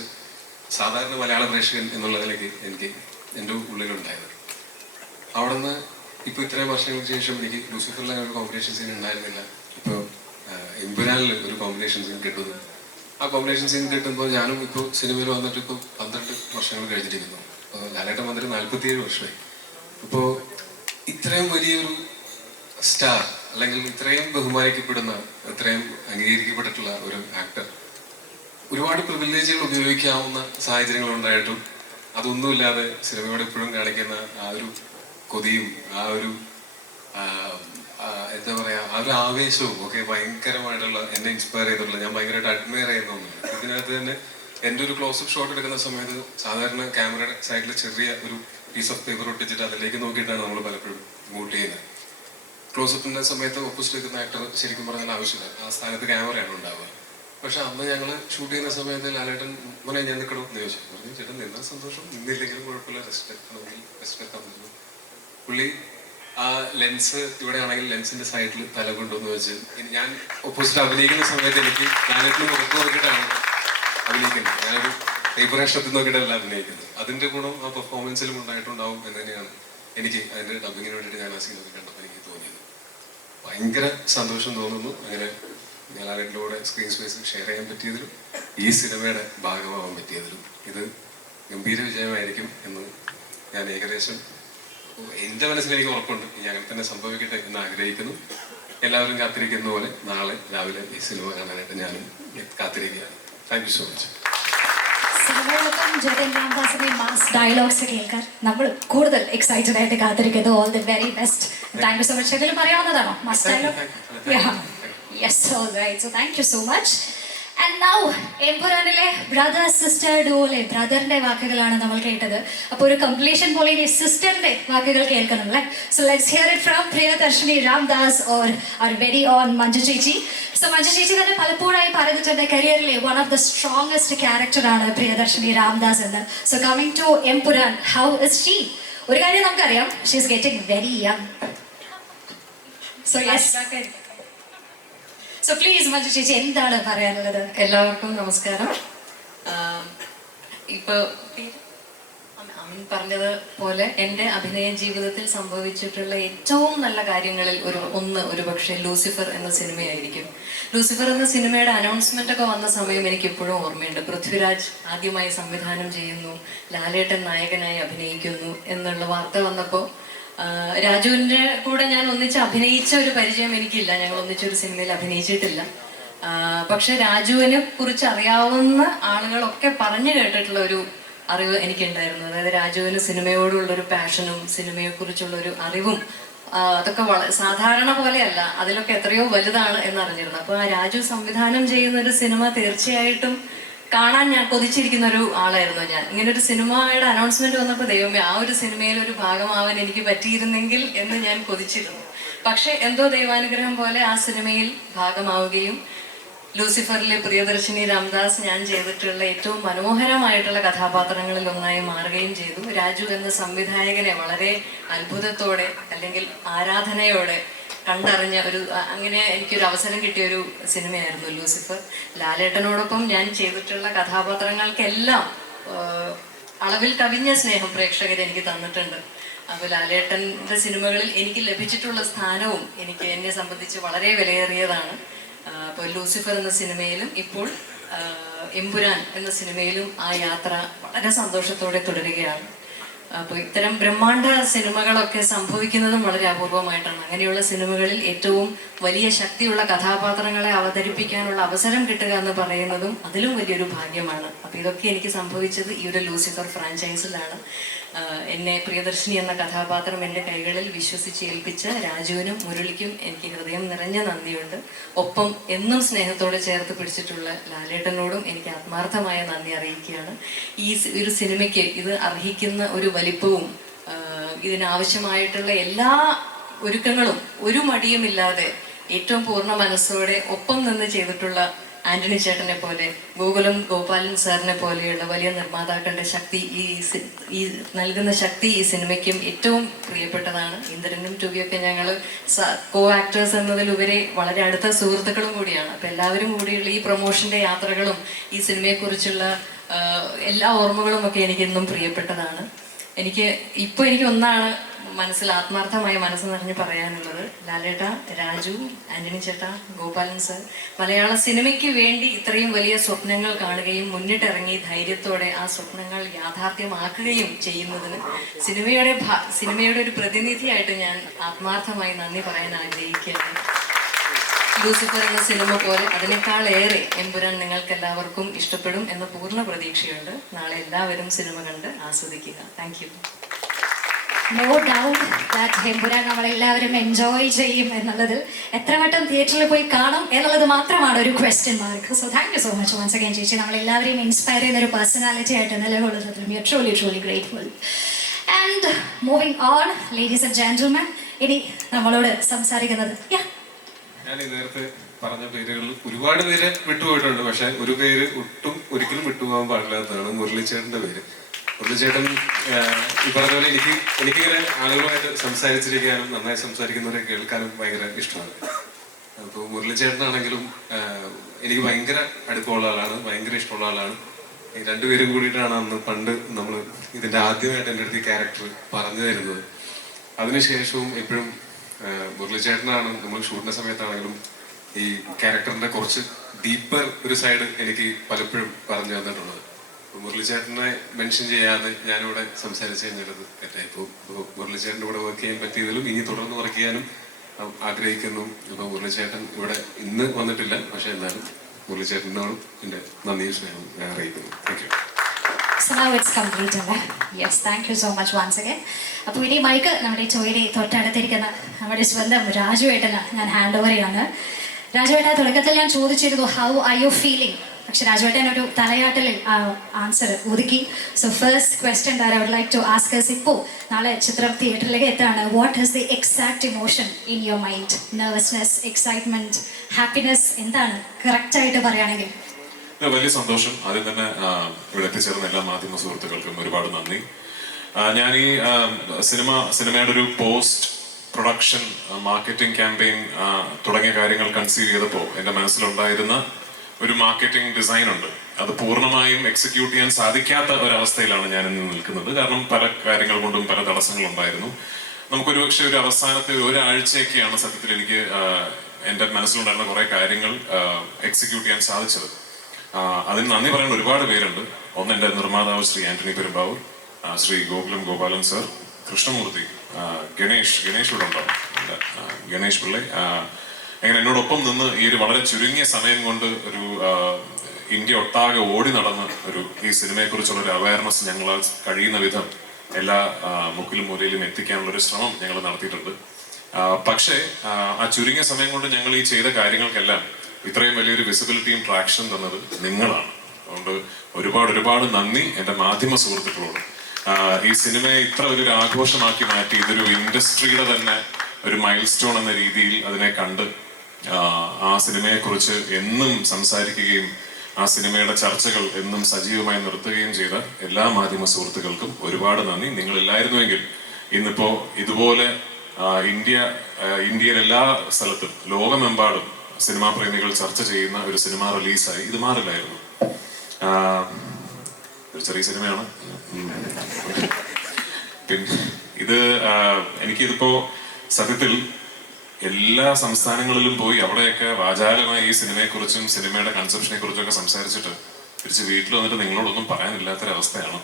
സാധാരണ മലയാള പ്രേക്ഷകൻ എന്നുള്ളതിലേക്ക് എനിക്ക് എൻ്റെ ഉള്ളിലുണ്ടായത്. അവിടെ നിന്ന് ഇപ്പോൾ ഇത്രയും വർഷങ്ങൾക്ക് ശേഷം എനിക്ക് ലൂസിഫറിലെ ഒരു കോമ്പിനേഷൻ സീൻ ഉണ്ടായിരുന്നില്ല. ഇപ്പോൾ എമ്പുരാനിൽ ഒരു കോമ്പിനേഷൻ സീൻ കിട്ടുന്നു. ആ കോമ്പിനേഷൻ സീൻ കിട്ടുമ്പോൾ ഞാനും ഇപ്പോൾ സിനിമയിൽ വന്നിട്ട് ഇപ്പോൾ 12 വർഷങ്ങൾ കഴിഞ്ഞിരിക്കുന്നു. ലാലേട്ടൻ വന്നിട്ട് 47 വർഷമായി. ഇപ്പോൾ ഇത്രയും വലിയൊരു സ്റ്റാർ അല്ലെങ്കിൽ ഇത്രയും ബഹുമാനിക്കപ്പെടുന്ന, ഇത്രയും അംഗീകരിക്കപ്പെട്ടിട്ടുള്ള ഒരു ആക്ടർ ഒരുപാട് പ്രിവിലേജുകൾ ഉപയോഗിക്കാവുന്ന സാഹചര്യങ്ങൾ ഉണ്ടായിട്ടും അതൊന്നുമില്ലാതെ സിനിമയോട് ഇപ്പോഴും കാണിക്കുന്ന ആ ഒരു കൊതിയും ആ ഒരു എന്താ പറയാ ആ ഒരു ആവേശവും ഒക്കെ ഭയങ്കരമായിട്ടുള്ള എന്നെ ഇൻസ്പയർ ചെയ്തിട്ടുള്ള, ഞാൻ ഭയങ്കരമായിട്ട് അഡ്മയർ ചെയ്യുന്ന ഒന്നാണ്. ഇതിനകത്ത് തന്നെ എൻ്റെ ഒരു ക്ലോസപ്പ് ഷോട്ട് എടുക്കുന്ന സമയത്ത് സാധാരണ ക്യാമറയുടെ സൈഡിൽ ചെറിയ ഒരു പീസ് ഓഫ് പേപ്പർ ഒട്ടിച്ചിട്ട് അതിലേക്ക് നോക്കിയിട്ടാണ് നമ്മൾ പലപ്പോഴും മൂട്ട് ചെയ്യുന്നത്. ക്ലോസപ്പിന്റെ സമയത്ത് ഓപ്പോസിറ്റ് നിൽക്കുന്ന ആക്ടർ ശരിക്കും പറഞ്ഞാൽ ആവശ്യമില്ല, ആ സ്ഥാനത്ത് ക്യാമറയാണ് ഉണ്ടാവുക. പക്ഷെ അന്ന് ഞങ്ങൾ ഷൂട്ട് ചെയ്യുന്ന സമയത്ത് ലാലേട്ടൻ മോനെ ഞാൻ നിൽക്കണോ എന്ന് ചോദിച്ചു. പറഞ്ഞു ചേട്ടൻ നിന്നാൽ സന്തോഷം, നിന്നില്ലെങ്കിലും കുഴപ്പമില്ല, റെസ്റ്റ് എടുക്കണമെങ്കിൽ റെസ്റ്റ് എടുക്കാൻ പറ്റുന്നു. പുള്ളി ആ ലെൻസ് ഇവിടെ ആണെങ്കിൽ ലെൻസിന്റെ സൈഡിൽ തല കൊണ്ടുവന്ന് വെച്ച് ഞാൻ ഓപ്പോസിറ്റ് അഭിനയിക്കുന്ന സമയത്ത് എനിക്ക് ലാലേട്ടിന് ഉറപ്പ് നോക്കിയിട്ടാണ് അഭിനയിക്കുന്നത്. ഞാനൊരു പേപ്പർ അക്ഷരത്തിൽ നോക്കിയിട്ടല്ല അഭിനയിക്കുന്നത്. അതിന്റെ ഗുണം ആ പെർഫോമൻസിലും ഉണ്ടായിട്ടുണ്ടാവും എന്ന് തന്നെയാണ് എനിക്ക് അതിന്റെ ഡബിങ്ങിന് വേണ്ടിയിട്ട് ഞാൻ ആ സീനൊക്കെ കണ്ടപ്പോൾ എനിക്ക് തോന്നിയത്. ഭയങ്കര സന്തോഷം തോന്നുന്നു. അങ്ങനെ ലാലേട്ടിലൂടെ സ്ക്രീൻ സ്പേസ് ഷെയർ ചെയ്യാൻ പറ്റിയതിലും ഈ സിനിമയുടെ ഭാഗമാവാൻ പറ്റിയതിലും ഇത് ഗംഭീര വിജയമായിരിക്കും എന്ന് ഞാൻ ഏകദേശം എൻ്റെ മനസ്സിൽ എനിക്ക് ഉറപ്പുണ്ട്. ഇനി അങ്ങനെ തന്നെ സംഭവിക്കട്ടെ എന്ന് ആഗ്രഹിക്കുന്നു. എല്ലാവരും കാത്തിരിക്കുന്ന പോലെ നാളെ രാവിലെ ഈ സിനിമ കാണാനായിട്ട് ഞാനും കാത്തിരിക്കുകയാണ്. Thank you so much. സിനിമയോടൊപ്പം ജതൻ രാംദാസിന്റെ മാസ് ഡയലോഗ്സ് കേൾക്കാൻ നമ്മൾ കൂടുതൽ എക്സൈറ്റഡ് ആയിട്ട് കാത്തിരിക്കുന്നു. All the very best. Thank you so much. എന്തെങ്കിലും പറയാവുന്നതാണോ mass dialogue? Yes, all right. So thank you so much. And now എംപുരാനിലെ ബ്രദർ സിസ്റ്റർ ഡുവോലെ ബ്രദറിന്റെ വാക്കുകളാണ് നമ്മൾ കേട്ടത്. അപ്പോൾ ഒരു കംപ്ലീഷൻ പോലെ ഇനി സിസ്റ്ററിന്റെ വാക്കുകൾ കേൾക്കണം അല്ലേ? So let's hear it from Priyadarshini Ramdas or our very own Manju chechi. So Manju ചേച്ചി തന്നെ പലപ്പോഴായി പറഞ്ഞിട്ടുണ്ട് കരിയറിലെ വൺ ഓഫ് ദ സ്ട്രോങ്സ്റ്റ് ക്യാരക്ടറാണ് പ്രിയദർശിനി രാംദാസ് എന്ന്. So coming to Empuraan, how is she? ഒരു കാര്യം നമുക്കറിയാം, she is getting very young. So yes, so please Manju chechi എന്താണ് പറയാനുള്ളത്? എല്ലാവർക്കും നമസ്കാരം. ഇപ്പോൾ അമിൻ പറഞ്ഞത് പോലെ എൻ്റെ അഭിനയ ജീവിതത്തിൽ സംഭവിച്ചിട്ടുള്ള ഏറ്റവും നല്ല കാര്യങ്ങളിൽ ഒരു പക്ഷേ ലൂസിഫർ എന്ന സിനിമയായിരിക്കും. ലൂസിഫർ എന്ന സിനിമയുടെ അനൗൺസ്മെന്റ് ഒക്കെ വന്ന സമയം എനിക്ക് ഇപ്പോഴും ഓർമ്മയുണ്ട്. പൃഥ്വിരാജ് ആദ്യമായി സംവിധാനം ചെയ്യുന്നു, ലാലേട്ടൻ നായകനായി അഭിനയിക്കുന്നു എന്നുള്ള വാർത്ത വന്നപ്പോൾ രാജുവിൻ്റെ കൂടെ ഞാൻ ഒന്നിച്ച് അഭിനയിച്ച ഒരു പരിചയം എനിക്കില്ല. ഞങ്ങൾ ഒന്നിച്ചൊരു സിനിമയിൽ അഭിനയിച്ചിട്ടില്ല. പക്ഷെ രാജുവിനെ കുറിച്ച് അറിയാവുന്ന ആളുകളൊക്കെ പറഞ്ഞു കേട്ടിട്ടുള്ള ഒരു അറിവ് എനിക്കുണ്ടായിരുന്നു. അതായത് രാജുവിന് സിനിമയോടുള്ളൊരു പാഷനും സിനിമയെക്കുറിച്ചുള്ളൊരു അറിവും അതൊക്കെ സാധാരണ പോലെയല്ല, അതിലൊക്കെ എത്രയോ വലുതാണ് എന്നറിഞ്ഞിരുന്നു. അപ്പോൾ ആ രാജു സംവിധാനം ചെയ്യുന്ന ഒരു സിനിമ തീർച്ചയായിട്ടും കാണാൻ ഞാൻ കൊതിച്ചിരിക്കുന്ന ഒരു ആളായിരുന്നു ഞാൻ. ഇങ്ങനെ ഒരു സിനിമയുടെ അനൗൺസ്മെന്റ് വന്നപ്പോൾ ദൈവമേ, ആ ഒരു സിനിമയിൽ ഒരു ഭാഗമാവാൻ എനിക്ക് പറ്റിയിരുന്നെങ്കിൽ എന്ന് ഞാൻ കൊതിച്ചിരുന്നു. പക്ഷെ എന്തോ ദൈവാനുഗ്രഹം പോലെ ആ സിനിമയിൽ ഭാഗമാവുകയും ലൂസിഫറിലെ പ്രിയദർശിനി രാംദാസ് ഞാൻ ചെയ്തിട്ടുള്ള ഏറ്റവും മനോഹരമായിട്ടുള്ള കഥാപാത്രങ്ങളിൽ ഒന്നായി മാറുകയും ചെയ്തു. രാജു എന്ന സംവിധായകനെ വളരെ അത്ഭുതത്തോടെ അല്ലെങ്കിൽ ആരാധനയോടെ കണ്ടറിഞ്ഞ അങ്ങനെ എനിക്കൊരു അവസരം കിട്ടിയൊരു സിനിമയായിരുന്നു ലൂസിഫർ. ലാലേട്ടനോടൊപ്പം ഞാൻ ചെയ്തിട്ടുള്ള കഥാപാത്രങ്ങൾക്കെല്ലാം അളവിൽ കവിഞ്ഞ സ്നേഹം പ്രേക്ഷകർ എനിക്ക് തന്നിട്ടുണ്ട്. അപ്പോൾ ലാലേട്ടൻ്റെ സിനിമകളിൽ എനിക്ക് ലഭിച്ചിട്ടുള്ള സ്ഥാനവും എന്നെ സംബന്ധിച്ച് വളരെ വിലയേറിയതാണ്. അപ്പോൾ ലൂസിഫർ എന്ന സിനിമയിലും ഇപ്പോൾ എമ്പുരാൻ എന്ന സിനിമയിലും ആ യാത്ര വളരെ സന്തോഷത്തോടെ തുടരുകയാണ്. അപ്പോൾ ഇത്തരം ബ്രഹ്മാണ്ഡ സിനിമകളൊക്കെ സംഭവിക്കുന്നതും വളരെ അപൂർവമായിട്ടാണ്. അങ്ങനെയുള്ള സിനിമകളിൽ ഏറ്റവും വലിയ ശക്തിയുള്ള കഥാപാത്രങ്ങളെ അവതരിപ്പിക്കാനുള്ള അവസരം കിട്ടുക എന്ന് പറയുന്നതും അതിലും വലിയൊരു ഭാഗ്യമാണ്. അപ്പോൾ ഇതൊക്കെ എനിക്ക് സംഭവിച്ചത് ഈ ഒരു ലൂസിഫർ ഫ്രാഞ്ചൈസിലാണ്. എന്നെ പ്രിയദർശിനി എന്ന കഥാപാത്രം എൻ്റെ കൈകളിൽ വിശ്വസിച്ച് ഏൽപ്പിച്ച രാജുവിനും മുരളിക്കും എനിക്ക് ഹൃദയം നിറഞ്ഞ നന്ദിയുണ്ട്. ഒപ്പം എന്നും സ്നേഹത്തോടെ ചേർത്ത് പിടിച്ചിട്ടുള്ള ലാലേട്ടനോടും എനിക്ക് ആത്മാർത്ഥമായ നന്ദി അറിയിക്കുകയാണ്. ഈ ഒരു സിനിമയ്ക്ക് ഇത് അർഹിക്കുന്ന ഒരു വലിപ്പവും ഇതിനാവശ്യമായിട്ടുള്ള എല്ലാ ഒരുക്കങ്ങളും ഒരു മടിയുമില്ലാതെ ഏറ്റവും പൂർണ്ണ മനസ്സോടെ ഒപ്പം നിന്ന് ചെയ്തിട്ടുള്ള ആന്റണി ചേട്ടനെ പോലെ, ഗോകുലം ഗോപാലൻ സാറിനെ പോലെയുള്ള വലിയ നിർമ്മാതാക്കളുടെ ശക്തി, ഈ നൽകുന്ന ശക്തി ഈ സിനിമയ്ക്കും ഏറ്റവും പ്രിയപ്പെട്ടതാണ്. ഇന്ദ്രനും ടൂവിയൊക്കെ ഞങ്ങൾ കോ ആക്ടേഴ്സ് എന്നതിലുപരി വളരെ അടുത്ത സുഹൃത്തുക്കളും കൂടിയാണ്. അപ്പം എല്ലാവരും കൂടിയുള്ള ഈ പ്രൊമോഷൻ്റെ യാത്രകളും ഈ സിനിമയെക്കുറിച്ചുള്ള എല്ലാ ഓർമ്മകളും ഒക്കെ എനിക്കെന്നും പ്രിയപ്പെട്ടതാണ്. എനിക്ക് ഒന്നാണ് ആത്മാർത്ഥമായ മനസ്സ് നിറഞ്ഞ് പറയാനുള്ളത്. ലാലേട്ട, രാജു, ആന്റണി ചേട്ട, ഗോപാലൻ സർ, മലയാള സിനിമയ്ക്ക് വേണ്ടി ഇത്രയും വലിയ സ്വപ്നങ്ങൾ കാണുകയും മുന്നിട്ടിറങ്ങി ധൈര്യത്തോടെ ആ സ്വപ്നങ്ങൾ യാഥാർത്ഥ്യമാക്കുകയും ചെയ്യുന്നതിന് സിനിമയുടെ ഒരു പ്രതിനിധിയായിട്ട് ഞാൻ ആത്മാർത്ഥമായി നന്ദി പറയാൻ ആഗ്രഹിക്കുകയാണ്. ലൂസിഫർ എന്ന സിനിമ പോലെ അതിനേക്കാളേറെ എമ്പുരാൻ നിങ്ങൾക്ക് എല്ലാവർക്കും ഇഷ്ടപ്പെടും എന്ന പൂർണ്ണ പ്രതീക്ഷയുണ്ട്. നാളെ എല്ലാവരും സിനിമ കണ്ട് ആസ്വദിക്കുക. Thank you. No doubt that Empuraan നമ്മളെല്ലാവരും എൻജോയ് ചെയ്യും എന്നുള്ളതിൽ എത്ര വട്ടം തിയേറ്ററിൽ പോയി കാണും എന്നുള്ളത് മാത്രമാണ് ഒരു question mark. So thank you so much once again ചേച്ചി. നമ്മളെല്ലാവരെയും ഇൻസ്പയർ ചെയ്യുന്ന ഒരു പേഴ്സണാലിറ്റി ആയിട്ട് നിലകൊള്ളുന്നതിൽ we are truly grateful. And moving on, ladies and gentlemen, ഇനി നമ്മളോട് സംസാരിക്കുന്നത് ഞാൻ നേരത്തെ പറഞ്ഞ പേരുകളിൽ ഒരുപാട് പേര് വിട്ടുപോയിട്ടുണ്ട്. പക്ഷെ ഒരു പേര് ഒരിക്കലും വിട്ടുപോകാൻ പാടില്ലാത്തതാണ് മുരളിച്ചേട്ടൻ്റെ പേര്. മുരളിച്ചേട്ടൻ ഈ പറഞ്ഞ പോലെ എനിക്കിങ്ങനെ ആളുകളുമായിട്ട് സംസാരിച്ചിരിക്കാനും നന്നായി സംസാരിക്കുന്നവരെ കേൾക്കാനും ഭയങ്കര ഇഷ്ടമാണ്. അപ്പോൾ മുരളിച്ചേട്ടനാണെങ്കിലും എനിക്ക് ഭയങ്കര അടുപ്പമുള്ള ആളാണ്, ഭയങ്കര ഇഷ്ടമുള്ള ആളാണ്. രണ്ടുപേരും കൂടിയിട്ടാണ് അന്ന് പണ്ട് നമ്മൾ ഇതിൻ്റെ ആദ്യമായിട്ട് എൻ്റെ അടുത്ത് ഈ ക്യാരക്ടർ പറഞ്ഞു തരുന്നത്. അതിനുശേഷവും എപ്പോഴും മുരളിച്ചേട്ടനാണ് നമ്മൾ ഷൂട്ടിൻ്റെ സമയത്താണെങ്കിലും ഈ ക്യാരക്ടറിൻ്റെ കുറച്ച് ഡീപ്പർ ഒരു സൈഡ് എനിക്ക് പലപ്പോഴും പറഞ്ഞു തന്നിട്ടുള്ളത്. മുരളിച്ചേട്ടനെ മെൻഷൻ ചെയ്യാതെ ഞാനിവിടെ സംസാരിച്ചു കഴിഞ്ഞത് തെറ്റായിപ്പോൾ മുരളിച്ചേട്ടൻ്റെ കൂടെ വർക്ക് ചെയ്യാൻ പറ്റിയതിലും ഇനി തുടർന്ന് വർക്ക് ചെയ്യാനും ആഗ്രഹിക്കുന്നു. ഇപ്പോൾ മുരളിച്ചേട്ടൻ ഇവിടെ ഇന്ന് വന്നിട്ടില്ല, പക്ഷെ എന്നാലും മുരളിച്ചേട്ടനോടും എൻ്റെ നന്ദിയും സ്നേഹം ഞാൻ അറിയിക്കുന്നു. Thank you. So now it's complete, അല്ലേ? Yes, thank you so much once again. അപ്പോൾ ഇനി മൈക്ക് നമ്മുടെ ചോദ്യം തൊട്ടടുത്തിരിക്കുന്ന നമ്മുടെ സ്വന്തം രാജുവേട്ടന് ഞാൻ ഹാൻഡ് ഓവർ ചെയ്യാണ്. രാജുവേട്ട, തുടക്കത്തിൽ ഞാൻ ചോദിച്ചിരുന്നു ഹൗ ആർ യു ഫീലിംഗ് പക്ഷെ രാജുവേട്ടൻ ഒരു തലയാട്ടലിൽ ആൻസർ ഒതുക്കി. So first question that I would like to ask us ഇപ്പോൾ നാളെ ചിത്രം തിയേറ്ററിലേക്ക് എത്താണ്. What is the exact emotion in your mind? Nervousness, excitement, happiness, എന്താണ് കറക്റ്റായിട്ട് പറയുകയാണെങ്കിൽ? വലിയ സന്തോഷം. ആദ്യം തന്നെ ഇവിടെ എത്തിച്ചേർന്ന എല്ലാ മാധ്യമ സുഹൃത്തുക്കൾക്കും ഒരുപാട് നന്ദി. ഞാൻ ഈ സിനിമയുടെ ഒരു പോസ്റ്റ് പ്രൊഡക്ഷൻ മാർക്കറ്റിംഗ് ക്യാമ്പയിൻ തുടങ്ങിയ കാര്യങ്ങൾ കൺസീവ് ചെയ്തപ്പോൾ എൻ്റെ മനസ്സിലുണ്ടായിരുന്ന ഒരു മാർക്കറ്റിംഗ് ഡിസൈൻ ഉണ്ട്. അത് പൂർണ്ണമായും എക്സിക്യൂട്ട് ചെയ്യാൻ സാധിക്കാത്ത ഒരവസ്ഥയിലാണ് ഞാൻ ഇന്ന് നിൽക്കുന്നത്. കാരണം പല കാര്യങ്ങൾ കൊണ്ടും പല തടസ്സങ്ങളുണ്ടായിരുന്നു. നമുക്കൊരു പക്ഷേ ഒരു അവസാനത്തെ ഒരാഴ്ചയൊക്കെയാണ് സത്യത്തിൽ എനിക്ക് എൻ്റെ മനസ്സിലുണ്ടായിരുന്ന കുറേ കാര്യങ്ങൾ എക്സിക്യൂട്ട് ചെയ്യാൻ സാധിച്ചത്. അതിന് നന്ദി പറയാൻ ഒരുപാട് പേരുണ്ട്. ഒന്ന് എൻ്റെ നിർമ്മാതാവ് ശ്രീ ആന്റണി പെരുമ്പാവൂർ, ശ്രീ ഗോകുലം ഗോപാലൻ സർ, കൃഷ്ണമൂർത്തി, ഗണേഷ് ഇവിടെ ഉണ്ടാവും, ഗണേഷ് പിള്ളை, അങ്ങനെ എന്നോടൊപ്പം നിന്ന് ഈ ഒരു വളരെ ചുരുങ്ങിയ സമയം കൊണ്ട് ഒരു ഇന്ത്യ ഒട്ടാകെ ഓടി നടന്ന് ഈ സിനിമയെക്കുറിച്ചുള്ള ഒരു അവയർനെസ് ഞങ്ങളാൽ കഴിയുന്ന വിധം എല്ലാ മുക്കിലും മൂലയിലും എത്തിക്കാനുള്ള ഒരു ശ്രമം ഞങ്ങൾ നടത്തിയിട്ടുണ്ട്. പക്ഷേ ആ ചുരുങ്ങിയ സമയം കൊണ്ട് ഞങ്ങൾ ഈ ചെയ്ത കാര്യങ്ങൾക്കെല്ലാം ഇത്രയും വലിയൊരു വിസിബിലിറ്റിയും ട്രാക്ഷനും തന്നത് നിങ്ങളാണ്. അതുകൊണ്ട് ഒരുപാട് നന്ദി എൻ്റെ മാധ്യമ സുഹൃത്തുക്കളോട്. ഈ സിനിമയെ ഇത്ര വലിയൊരു ആഘോഷമാക്കി മാറ്റി ഇതൊരു ഇൻഡസ്ട്രിയുടെ തന്നെ ഒരു മൈൽ സ്റ്റോൺ എന്ന രീതിയിൽ അതിനെ കണ്ട് ആ സിനിമയെക്കുറിച്ച് എന്നും സംസാരിക്കുകയും ആ സിനിമയുടെ ചർച്ചകൾ എന്നും സജീവമായി നിർത്തുകയും ചെയ്ത എല്ലാ മാധ്യമ സുഹൃത്തുക്കൾക്കും ഒരുപാട് നന്ദി. നിങ്ങളില്ലായിരുന്നുവെങ്കിൽ ഇന്നിപ്പോ ഇതുപോലെ ഇന്ത്യയിലെ എല്ലാ സ്ഥലത്തും ലോകമെമ്പാടും സിനിമാ പ്രേമികൾ ചർച്ച ചെയ്യുന്ന ഒരു സിനിമ റിലീസായി ഇത് മാറില്ലായിരുന്നു. ഒരു ചെറിയ സിനിമയാണ്. പിന്നെ എനിക്കിതിപ്പോ സത്യത്തിൽ എല്ലാ സംസ്ഥാനങ്ങളിലും പോയി അവിടെയൊക്കെ വാചാലമായി ഈ സിനിമയെക്കുറിച്ചും സിനിമയുടെ കൺസെപ്ഷനെ കുറിച്ചും ഒക്കെ സംസാരിച്ചിട്ട് തിരിച്ച് വീട്ടിൽ വന്നിട്ട് നിങ്ങളോടൊന്നും പറയാനില്ലാത്തൊരവസ്ഥയാണ്.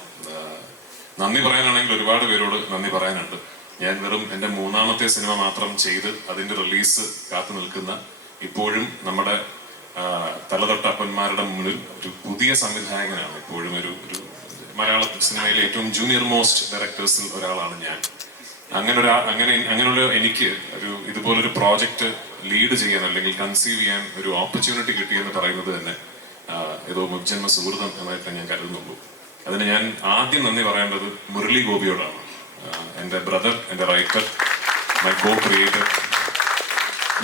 നന്ദി പറയാനാണെങ്കിൽ ഒരുപാട് പേരോട് നന്ദി പറയാനുണ്ട്. ഞാൻ വെറും എൻ്റെ 3ാമത്തെ സിനിമ മാത്രം ചെയ്ത് അതിൻ്റെ റിലീസ് കാത്തു നിൽക്കുന്ന, ഇപ്പോഴും നമ്മുടെ തലതൊട്ട അപ്പന്മാരുടെ മുന്നിൽ ഒരു പുതിയ സംവിധായകനാണ്. ഇപ്പോഴും ഒരു മലയാള സിനിമയിലെ ഏറ്റവും ജൂനിയർ മോസ്റ്റ് ഡയറക്ടേഴ്സിൽ ഒരാളാണ് ഞാൻ. അങ്ങനെയുള്ള എനിക്ക് ഇതുപോലൊരു പ്രോജക്റ്റ് ലീഡ് ചെയ്യാൻ അല്ലെങ്കിൽ കൺസീവ് ചെയ്യാൻ ഒരു ഓപ്പർച്യൂണിറ്റി കിട്ടിയെന്ന് പറയുന്നത് തന്നെ ഏതോ മുജ്ജന്മ സുഹൃതം എന്നായിട്ട് ഞാൻ കരുതുന്നുള്ളൂ. അതിന് ഞാൻ ആദ്യം നന്ദി പറയേണ്ടത് മുരളി ഗോപിയോടാണ്. എൻ്റെ ബ്രദർ, എൻ്റെ റൈറ്റർ, മൈ കോ ക്രിയേറ്റർ.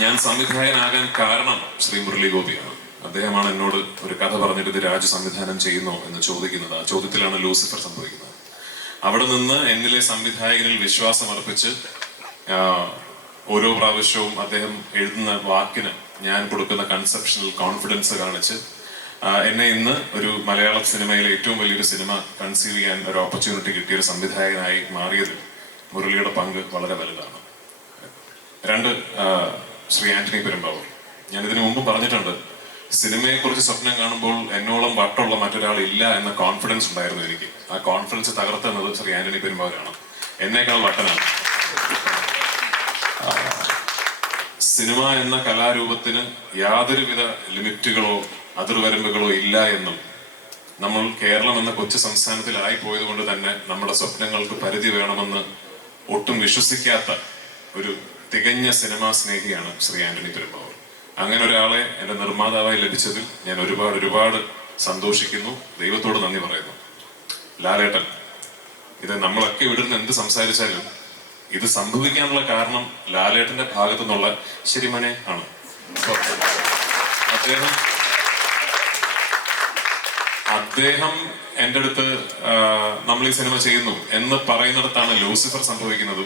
ഞാൻ സംവിധായകനാകാൻ കാരണം ശ്രീ മുരളി ഗോപിയാണ്. അദ്ദേഹമാണ് എന്നോട് ഒരു കഥ പറഞ്ഞിട്ട് ഇത് രാജു സംവിധാനം ചെയ്യുന്നോ എന്ന് ചോദിക്കുന്നത്. ആ ചോദ്യത്തിലാണ് ലൂസിഫർ സംഭവിക്കുന്നത്. അവിടെ നിന്ന് എന്നിലെ സംവിധായകനിൽ വിശ്വാസം അർപ്പിച്ച് ഓരോ പ്രാവശ്യവും അദ്ദേഹം എഴുതുന്ന വാക്കിന് ഞാൻ കൊടുക്കുന്ന കൺസെപ്ഷണൽ കോൺഫിഡൻസ് കാണിച്ച് എന്നെ ഇന്ന് ഒരു മലയാള സിനിമയിലെ ഏറ്റവും വലിയൊരു സിനിമ കൺസീവ് ചെയ്യാൻ ഒരു ഓപ്പർച്യൂണിറ്റി കിട്ടിയ ഒരു സംവിധായകനായി മാറിയതിൽ മുരളിയുടെ പങ്ക് വളരെ വലുതാണ്. 2, ശ്രീ ആന്റണി പെരുമ്പാവൂർ. ഞാൻ ഇതിനു മുമ്പ് പറഞ്ഞിട്ടുണ്ട്, സിനിമയെക്കുറിച്ച് സ്വപ്നം കാണുമ്പോൾ എന്നോളം വട്ടുള്ള മറ്റൊരാൾ ഇല്ല എന്ന കോൺഫിഡൻസ് ഉണ്ടായിരുന്നു എനിക്ക്. ആ കോൺഫിഡൻസ് തകർത്തുന്നത് ശ്രീ ആന്റണി പെരുമ്പാവൂരാണ്. എന്നേക്കാൾ വട്ടനാണ്. സിനിമ എന്ന കലാരൂപത്തിന് യാതൊരുവിധ ലിമിറ്റുകളോ അതിർവരമ്പുകളോ ഇല്ല എന്നും നമ്മൾ കേരളം എന്ന കൊച്ചു സംസ്ഥാനത്തിലായി പോയത് കൊണ്ട് തന്നെ നമ്മുടെ സ്വപ്നങ്ങൾക്ക് പരിധി വേണമെന്ന് ഒട്ടും വിശ്വസിക്കാത്ത ഒരു തികഞ്ഞ സിനിമാ സ്നേഹിയാണ് ശ്രീ ആന്റണി പെരുമ്പാവൂർ. അങ്ങനെ ഒരാളെ എൻ്റെ നിർമ്മാതാവായി ലഭിച്ചതിൽ ഞാൻ ഒരുപാട് സന്തോഷിക്കുന്നു. ദൈവത്തോട് നന്ദി പറയുന്നു. ലാലേട്ടൻ, ഇത് നമ്മളൊക്കെ ഇവിടെ നിന്ന് എന്ത് സംസാരിച്ചാലും ഇത് സംഭവിക്കാനുള്ള കാരണം ലാലേട്ടന്റെ ഭാഗത്തു നിന്നുള്ള ശരിമനെ ആണ്. അദ്ദേഹം എൻ്റെ അടുത്ത് നമ്മൾ ഈ സിനിമ ചെയ്യുന്നു എന്ന് പറയുന്നിടത്താണ് ലൂസിഫർ സംഭവിക്കുന്നത്.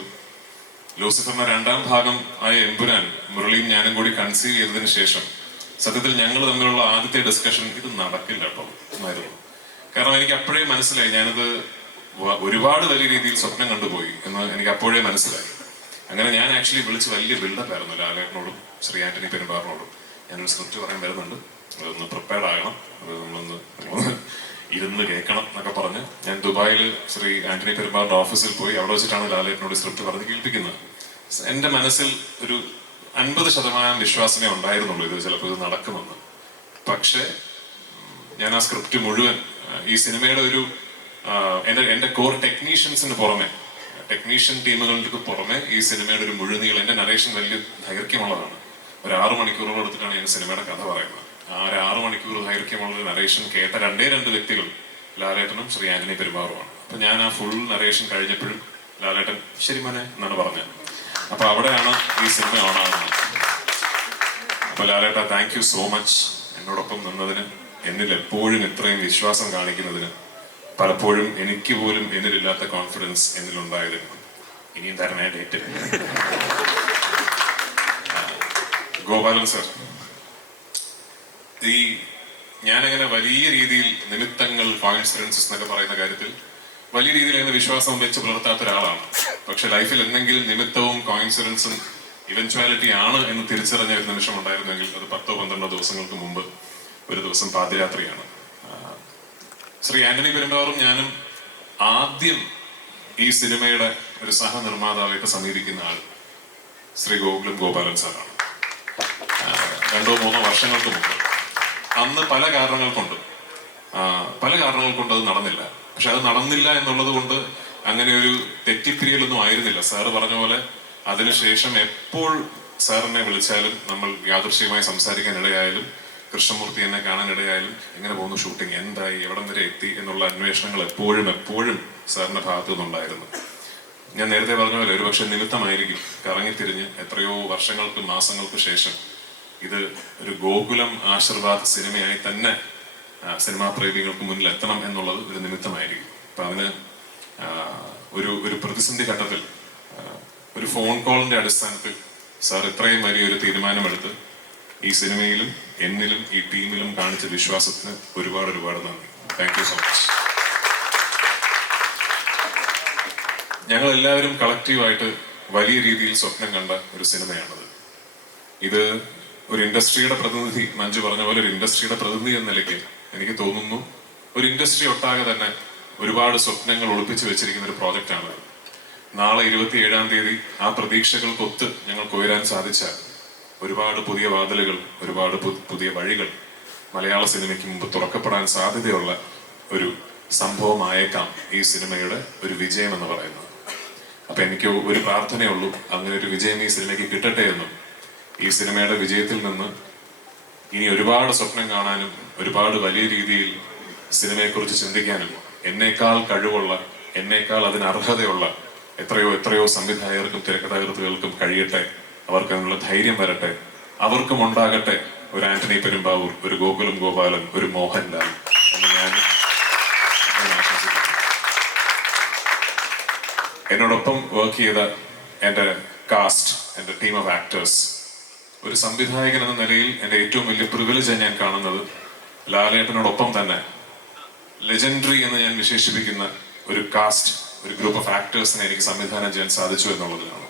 ലൂസിഫറിന്റെ 2ാം ഭാഗം ആയ എമ്പുരാൻ മുരളിയും ഞാനും കൂടി കൺസീവ് ചെയ്തതിനു ശേഷം സത്യത്തിൽ ഞങ്ങൾ തമ്മിലുള്ള ആദ്യത്തെ ഡിസ്കഷൻ ഇത് നടക്കില്ല കേട്ടോ എന്നായിരുന്നു. കാരണം എനിക്ക് അപ്പോഴേ മനസ്സിലായി, ഞാനിത് ഒരുപാട് വലിയ രീതിയിൽ സ്വപ്നം കണ്ടുപോയി എന്ന് എനിക്ക് അപ്പോഴേ മനസ്സിലായി. അങ്ങനെ ഞാൻ ആക്ച്വലി വിളിച്ച് വലിയ ബിൽഡപ്പ് ആയിരുന്നു ലാലേട്ടനോടും ശ്രീ ആന്റണി പെരുമ്പാവൂരിനോടും. ഞാനൊരു സ്ക്രിപ്റ്റ് പറയാൻ വരുന്നുണ്ട്, അതൊന്ന് പ്രിപ്പയർഡ് ആകണം, അത് നമ്മളൊന്ന് ഇരുന്ന് കേൾക്കണം എന്നൊക്കെ പറഞ്ഞ് ഞാൻ ദുബായിൽ ശ്രീ ആന്റണി പെരുമ്പാവൂരിന്റെ ഓഫീസിൽ പോയി അവിടെ വെച്ചിട്ടാണ് ലാലേട്ടനോട് സ്ക്രിപ്റ്റ് പറഞ്ഞ് കേൾപ്പിക്കുന്നത്. എൻ്റെ മനസ്സിൽ ഒരു 50% വിശ്വാസമേ ഉണ്ടായിരുന്നുള്ളൂ ഇത് ചിലപ്പോൾ ഇത് നടക്കുമെന്ന്. പക്ഷേ ഞാൻ ആ സ്ക്രിപ്റ്റ് മുഴുവൻ ഈ സിനിമയുടെ എൻ്റെ കോർ ടെക്നീഷ്യൻസിന് പുറമെ, ടെക്നീഷ്യൻ ടീമുകൾക്ക് പുറമെ ഈ സിനിമയുടെ ഒരു മുഴുനീളം, എൻ്റെ നരേഷൻ വലിയ ദൈർഘ്യമുള്ളതാണ്. ഒരു 6 മണിക്കൂറോളം എടുത്തിട്ടാണ് ഞാൻ സിനിമയുടെ കഥ പറയുന്നത്. ആ ഒരു 6 മണിക്കൂർ ദൈർഘ്യമുള്ള ഒരു നറേഷൻ കേട്ട രണ്ടേ രണ്ട് വ്യക്തികൾ ലാലേട്ടനും ശ്രീ ആന്റണി പെരുമ്പാറുമാണ്. അപ്പൊ ഞാൻ ആ ഫുൾ നറേഷൻ കഴിഞ്ഞപ്പോഴും ലാലേട്ടൻ ശരി മോനെ എന്നാണ് പറഞ്ഞത്. അപ്പൊ അവിടെയാണ് ഈ സിനിമ ഓണാകുന്നത്. അപ്പൊ ലാലേട്ട, താങ്ക് യു സോ മച്ച് എന്നോടൊപ്പം നിന്നതിന്, എന്നിൽ എപ്പോഴും ഇത്രയും വിശ്വാസം കാണിക്കുന്നതിന്, പലപ്പോഴും എനിക്ക് പോലും എന്നിലില്ലാത്ത കോൺഫിഡൻസ് എന്നിലുണ്ടായതിന്. ഇനിയും തരണേ ഡേറ്റ്. ഗോപാലൻ സർ, ഈ ഞാനങ്ങനെ വലിയ രീതിയിൽ നിമിത്തങ്ങൾ, കോയിൻസിഡൻസസ് എന്നൊക്കെ പറയുന്ന കാര്യത്തിൽ വലിയ രീതിയിൽ അങ്ങനെ വിശ്വാസം വെച്ച് പുലർത്താത്ത ഒരാളാണ്. പക്ഷെ ലൈഫിൽ എന്തെങ്കിലും നിമിത്തവും കോയിൻസിഡൻസും ഇവൻച്വാലിറ്റി ആണ് എന്ന് തിരിച്ചറിഞ്ഞ ഒരു നിമിഷം ഉണ്ടായിരുന്നെങ്കിൽ അത് 10-12 ദിവസങ്ങൾക്ക് മുമ്പ് ഒരു ദിവസം പാതിരാത്രിയാണ്. ശ്രീ ആന്റണി പെരുമ്പാറും ഞാനും ആദ്യം ഈ സിനിമയുടെ ഒരു സഹനിർമ്മാതാവായിട്ട് സമീപിക്കുന്ന ആൾ ശ്രീ ഗോപാലൻ സാറാണ്. 2-3 വർഷങ്ങൾക്ക് മുമ്പ്. അന്ന് പല കാരണങ്ങൾ കൊണ്ട് അത് നടന്നില്ല. പക്ഷെ അത് നടന്നില്ല എന്നുള്ളത് കൊണ്ട് അങ്ങനെ ഒരു തെറ്റിപ്പിരിയലൊന്നും ആയിരുന്നില്ല. സാറ് പറഞ്ഞ പോലെ അതിനുശേഷം എപ്പോൾ സാറിനെ വിളിച്ചാലും, നമ്മൾ യാദൃശ്ചികമായി സംസാരിക്കാനിടയായാലും, കൃഷ്ണമൂർത്തി എന്നെ കാണാനിടയായാലും, എങ്ങനെ പോകുന്നു ഷൂട്ടിംഗ്, എന്തായി, എവിടം വരെ എത്തി എന്നുള്ള അന്വേഷണങ്ങൾ എപ്പോഴും സാറിന്റെ ഭാഗത്തു നിന്നുണ്ടായിരുന്നു. ഞാൻ നേരത്തെ പറഞ്ഞ പോലെ ഒരുപക്ഷെ നിമിത്തമായിരിക്കും കറങ്ങിത്തിരിഞ്ഞ് എത്രയോ വർഷങ്ങൾക്ക്, മാസങ്ങൾക്ക് ശേഷം ഇത് ഒരു ഗോകുലം ആശീർവാദ് സിനിമയായി തന്നെ സിനിമാ പ്രേമികൾക്ക് മുന്നിൽ എത്തണം എന്നുള്ളത് ഒരു നിമിത്തമായിരിക്കും. അപ്പൊ അതിന് ഒരു പ്രതിസന്ധി ഘട്ടത്തിൽ ഒരു ഫോൺ കോളിന്റെ അടിസ്ഥാനത്തിൽ സാർ ഇത്രയും വലിയൊരു തീരുമാനമെടുത്ത് ഈ സിനിമയിലും എന്നിലും ഈ ടീമിലും കാണിച്ച വിശ്വാസത്തിന് ഒരുപാട് നന്ദി. Thank you so much. ഞങ്ങൾ എല്ലാവരും കളക്റ്റീവായിട്ട് വലിയ രീതിയിൽ സ്വപ്നം കണ്ട ഒരു സിനിമയാണത്. ഇത് ഒരു ഇൻഡസ്ട്രിയുടെ പ്രതിനിധി, മഞ്ജു പറഞ്ഞ പോലെ ഒരു ഇൻഡസ്ട്രിയുടെ പ്രതിനിധി എന്ന നിലയ്ക്ക് എനിക്ക് തോന്നുന്നു ഒരു ഇൻഡസ്ട്രി ഒട്ടാകെ തന്നെ ഒരുപാട് സ്വപ്നങ്ങൾ ഒളിപ്പിച്ചു വെച്ചിരിക്കുന്ന ഒരു പ്രോജക്റ്റാണ്. നാളെ 27-ാം തീയതി ആ പ്രതീക്ഷകൾക്കൊത്ത് ഞങ്ങൾക്ക് ഉയരാൻ സാധിച്ച ഒരുപാട് പുതിയ വാതിലുകൾ, ഒരുപാട് പുതിയ വഴികൾ മലയാള സിനിമയ്ക്ക് മുമ്പ് തുറക്കപ്പെടാൻ സാധ്യതയുള്ള ഒരു സംഭവമായേക്കാം ഈ സിനിമയുടെ ഒരു വിജയം എന്ന് പറയുന്നത്. അപ്പൊ എനിക്ക് ഒരു പ്രാർത്ഥനയുള്ളൂ, അങ്ങനെ ഒരു വിജയം ഈ സിനിമയ്ക്ക് കിട്ടട്ടെ എന്നും, ഈ സിനിമയുടെ വിജയത്തിൽ നിന്ന് ഇനി ഒരുപാട് സ്വപ്നം കാണാനും ഒരുപാട് വലിയ രീതിയിൽ സിനിമയെക്കുറിച്ച് ചിന്തിക്കാനും എന്നേക്കാൾ കഴിവുള്ള, എന്നേക്കാൾ അതിന് അർഹതയുള്ള എത്രയോ സംവിധായകർക്കും തിരക്കഥാകൃത്തുകൾക്കും കഴിയട്ടെ. അവർക്ക് അതിനുള്ള ധൈര്യം വരട്ടെ. അവർക്കും ഉണ്ടാകട്ടെ ഒരു ആന്റണി പെരുമ്പാവൂർ, ഒരു ഗോപാലൻ, ഒരു മോഹൻലാൽ എന്ന് ഞാൻ ആശംസിക്കുന്നു. എന്നോടൊപ്പം വർക്ക് ചെയ്ത എൻ്റെ കാസ്റ്റ്, എൻ്റെ ടീം ഓഫ് ആക്ടേഴ്സ്, ഒരു സംവിധായകൻ എന്ന നിലയിൽ എൻ്റെ ഏറ്റവും വലിയ പ്രിവിലേജ് ഞാൻ കാണുന്നത് ലാലേട്ടനോടൊപ്പം തന്നെ ലെജൻഡറി എന്ന് ഞാൻ വിശേഷിപ്പിക്കുന്ന ഒരു കാസ്റ്റ്, ഒരു ഗ്രൂപ്പ് ഓഫ് ആക്ടേഴ്സിനെ എനിക്ക് സംവിധാനം ചെയ്യാൻ സാധിച്ചു എന്നുള്ളതിലാണ്.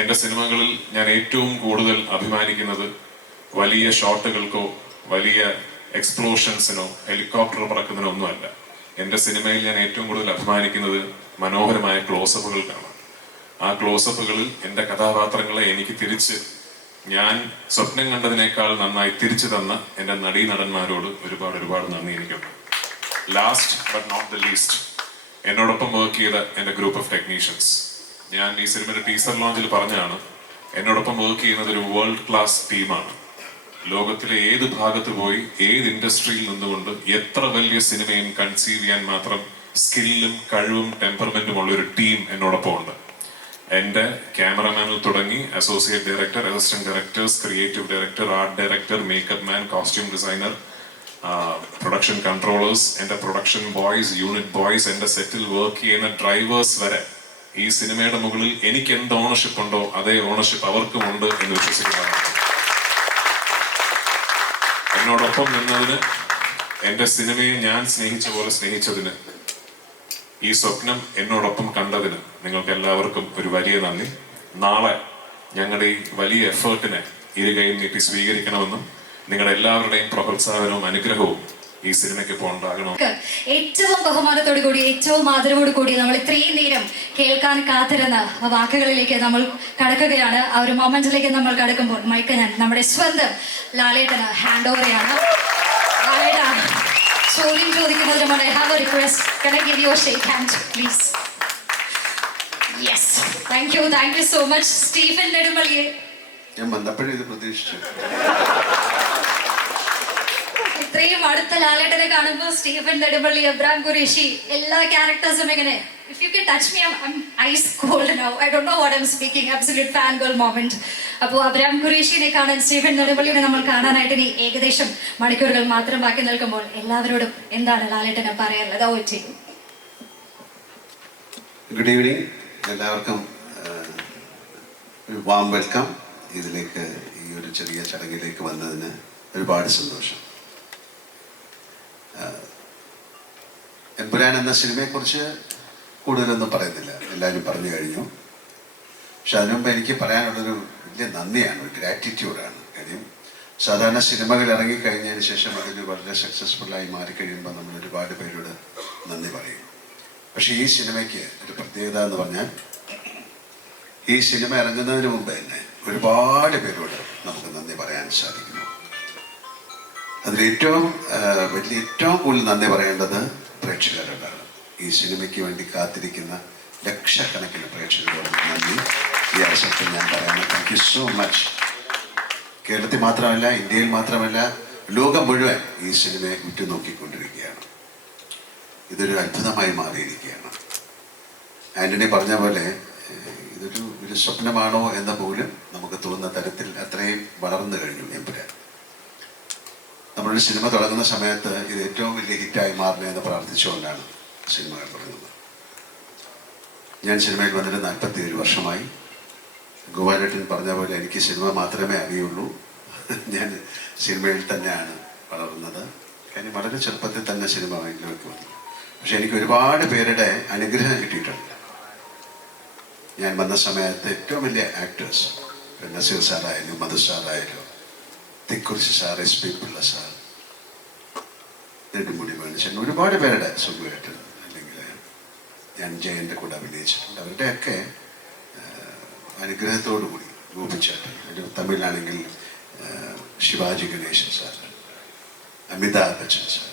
എൻ്റെ സിനിമകളിൽ ഞാൻ ഏറ്റവും കൂടുതൽ അഭിമാനിക്കുന്നത് വലിയ ഷോട്ടുകൾക്കോ വലിയ എക്സ്പ്ലോഷൻസിനോ ഹെലികോപ്റ്റർ പറക്കുന്നതിനോ ഒന്നുമല്ല. എൻ്റെ സിനിമയിൽ ഞാൻ ഏറ്റവും കൂടുതൽ അഭിമാനിക്കുന്നത് മനോഹരമായ ക്ലോസപ്പുകൾക്കാണ്. ആ ക്ലോസപ്പുകളിൽ എൻ്റെ കഥാപാത്രങ്ങളെ എനിക്ക് തിരിച്ച് ഞാൻ സ്വപ്നം കണ്ടതിനേക്കാൾ നന്നായി തിരിച്ചു തന്ന എൻ്റെ നടീനടന്മാരോട് ഒരുപാട് നന്ദി എനിക്കുണ്ട്. Last but not the least, എന്നോടൊപ്പം വർക്ക് ചെയ്ത എൻ്റെ ഗ്രൂപ്പ് ഓഫ് ടെക്നീഷ്യൻസ്. ഞാൻ ഈ സിനിമയുടെ ടീസർ ലോഞ്ചിൽ പറഞ്ഞാണ്, എന്നോടൊപ്പം വർക്ക് ചെയ്യുന്നത് ഒരു വേൾഡ് ക്ലാസ് ടീമാണ്. ലോകത്തിലെ ഏത് ഭാഗത്ത് പോയി ഏത് ഇൻഡസ്ട്രിയിൽ നിന്നുകൊണ്ട് എത്ര വലിയ സിനിമയും കൺസീവ് ചെയ്യാൻ മാത്രം സ്കില്ലും കഴിവും ടെമ്പർമെന്റും ഉള്ള ഒരു ടീം എന്നോടൊപ്പം ഉണ്ട്. എൻ്റെ ക്യാമറമാനിൽ തുടങ്ങി associate director, assistant directors, creative director, art director, makeup man, costume designer, production controllers, എൻ്റെ പ്രൊഡക്ഷൻ ബോയ്സ്, യൂണിറ്റ് ബോയ്സ്, എൻ്റെ സെറ്റിൽ വർക്ക് ചെയ്യുന്ന ഡ്രൈവേഴ്സ് വരെ ഈ സിനിമയുടെ മുകളിൽ എനിക്ക് എന്ത് ഓണർഷിപ്പ് ഉണ്ടോ അതേ ഓണർഷിപ്പ് അവർക്കും ഉണ്ട് എന്ന് വിശ്വസിക്കുന്നതാണ്. എന്നോടൊപ്പം നിന്നതിന്, എൻ്റെ സിനിമയെ ഞാൻ സ്നേഹിച്ച പോലെ സ്നേഹിച്ചതിന്, ഈ സ്വപ്നം എന്നോടൊപ്പം കണ്ടതിന് നിങ്ങൾക്ക് എല്ലാവർക്കും ഒരു വലിയ നന്ദി. നാളെ ഞങ്ങളുടെ ഈ വലിയ എഫേർട്ടിനെ ഇരുകൈയും നീട്ടി സ്വീകരിക്കണമെന്നും നിങ്ങളുടെ എല്ലാവരുടെയും പ്രോത്സാഹനവും അനുഗ്രഹവും ഈ സിനിമയ്ക്ക് ഇപ്പോൾ ഉണ്ടാകണം. ഏറ്റവും ബഹുമാനത്തോടു കൂടി, ഏറ്റവും ആദരവോടു കൂടി നമ്മൾ ഇത്രയും നേരം കേൾക്കാൻ കാത്തിരുന്ന വാക്കുകളിലേക്ക് നമ്മൾ കടക്കുകയാണ്. ആ ഒരു മൊമെന്റിലേക്ക് നമ്മൾ കടക്കുമ്പോൾ മൈക്ക് ഞാൻ നമ്മുടെ സ്വന്തം ലാലേട്ടന് ഹാൻഡ് ഓവർ ചെയ്യാണ്. ലാലേട്ട, ചോദ്യം ചോദിക്കുന്നതിന് മുന്നേ I have a request. Can I give you a shake hand, please? Yes. Thank you so much, Stephen നെടുമ്പള്ളിയെ. ഞാൻ വന്നപ്പോഴേ ഇത് പ്രതീക്ഷിച്ചു. ഇത്രയും അടുത്ത ലാലേട്ടനെ കാണുമ്പോൾ സ്റ്റീഫൻ നെടുമ്പള്ളി, അബ്രാം ഖുറേഷി എല്ലാ ക്യാരക്ടേഴ്സും ഇങ്ങനെ if you can touch me I ice cold now I don't know what I am speaking absolute fan girl moment. അപ്പോൾ അബ്രാം ഖുറേഷിനെ കാണാൻ, സ്റ്റീഫൻ നെടുമ്പള്ളിനെ നമ്മൾ കാണാനായിട്ട് ഇനി ഏകദേശം മണിക്കൂറുകൾ മാത്രം ബാക്കി നിൽക്കുമ്പോൾ എല്ലാവരോടും എന്താണ് ലാലേട്ടനെ പറയാനുള്ളത്? ഓ ചെയ്യും. ഗുഡ് ഈവനിങ് എല്ലാവർക്കും. ഒരു വാം വെൽക്കം. ഇതിലേക്ക് ഈ ഒരു ചെറിയ ചടങ്ങിലേക്ക് വന്നതിന് ഒരുപാട് സന്തോഷം. എമ്പുരാൻ എന്ന സിനിമയെക്കുറിച്ച് കൂടുതലൊന്നും പറയുന്നില്ല, എല്ലാവരും പറഞ്ഞു കഴിഞ്ഞു. പക്ഷെ അതിനുമുമ്പ് എനിക്ക് പറയാനുള്ളൊരു വലിയ നന്ദിയാണ്, ഒരു ഗ്രാറ്റിറ്റ്യൂഡാണ്. കാര്യം സാധാരണ സിനിമകൾ ഇറങ്ങിക്കഴിഞ്ഞതിന് ശേഷം അതൊരു വളരെ സക്സസ്ഫുള്ളായി മാറിക്കഴിയുമ്പോൾ നമ്മൾ ഒരുപാട് പേരോട് നന്ദി പറയും. പക്ഷേ ഈ സിനിമയ്ക്ക് ഒരു പ്രത്യേകത എന്ന് പറഞ്ഞാൽ ഈ സിനിമ ഇറങ്ങുന്നതിന് മുമ്പ് തന്നെ ഒരുപാട് പേരോട് നമുക്ക് നന്ദി പറയാൻ സാധിക്കുന്നു. അതിലേറ്റവും ഏറ്റവും കൂടുതൽ നന്ദി പറയേണ്ടത് പ്രേക്ഷകരോടാണ്. ഈ സിനിമയ്ക്ക് വേണ്ടി കാത്തിരിക്കുന്ന ലക്ഷക്കണക്കിന് പ്രേക്ഷകരോട് നന്ദി ഈ അവസരത്തിൽ ഞാൻ പറയുന്നു. Thank you so much. കേരളത്തിൽ മാത്രമല്ല, ഇന്ത്യയിൽ മാത്രമല്ല, ലോകം മുഴുവൻ ഈ സിനിമയെ ഉറ്റുനോക്കിക്കൊണ്ടിരിക്കുകയാണ്. ഇതൊരു അത്ഭുതമായി മാറിയിരിക്കുകയാണ്. ആൻ്റണി പറഞ്ഞ പോലെ ഒരു സ്വപ്നമാണോ എന്ന് പോലും നമുക്ക് തോന്നുന്ന തരത്തിൽ അത്രയും വളർന്നു കഴിഞ്ഞു എമ്പുരാൻ. നമ്മളൊരു സിനിമ തുടങ്ങുന്ന സമയത്ത് ഇത് ഏറ്റവും വലിയ ഹിറ്റായി മാറണേ എന്ന് പ്രാർത്ഥിച്ചുകൊണ്ടാണ് സിനിമകൾ തുടങ്ങുന്നത്. ഞാൻ സിനിമയിൽ വന്നിട്ട് 47 വർഷമായി. ഗോപാലേട്ടൻ പറഞ്ഞ പോലെ എനിക്ക് സിനിമ മാത്രമേ അറിയുള്ളൂ. ഞാൻ സിനിമയിൽ തന്നെയാണ് വളർന്നത്. കാര്യം വളരെ ചെറുപ്പത്തിൽ തന്നെ സിനിമ മേഖലയിലേക്ക് വന്നു. പക്ഷെ എനിക്ക് ഒരുപാട് പേരുടെ അനുഗ്രഹം കിട്ടിയിട്ടുണ്ട്. ഞാൻ വന്ന സമയത്ത് ഏറ്റവും വലിയ ആക്ടേഴ്സ്, നസീർ സാറായാലും മധു സാറായാലും Thikkurissy sir, SP Pillai sir, Nedumudi മനുഷ്യൻ, ഒരുപാട് പേരുടെ സുഖമായിട്ട്, അല്ലെങ്കിൽ ഞാൻ ജയൻ്റെ കൂടെ അഭിനയിച്ചിട്ടുണ്ട്. അവരുടെയൊക്കെ അനുഗ്രഹത്തോടു കൂടി ഗോപിച്ചേട്ടൻ, ഒരു തമിഴിലാണെങ്കിൽ Sivaji Ganesan sir, Amitabh Bachchan sir,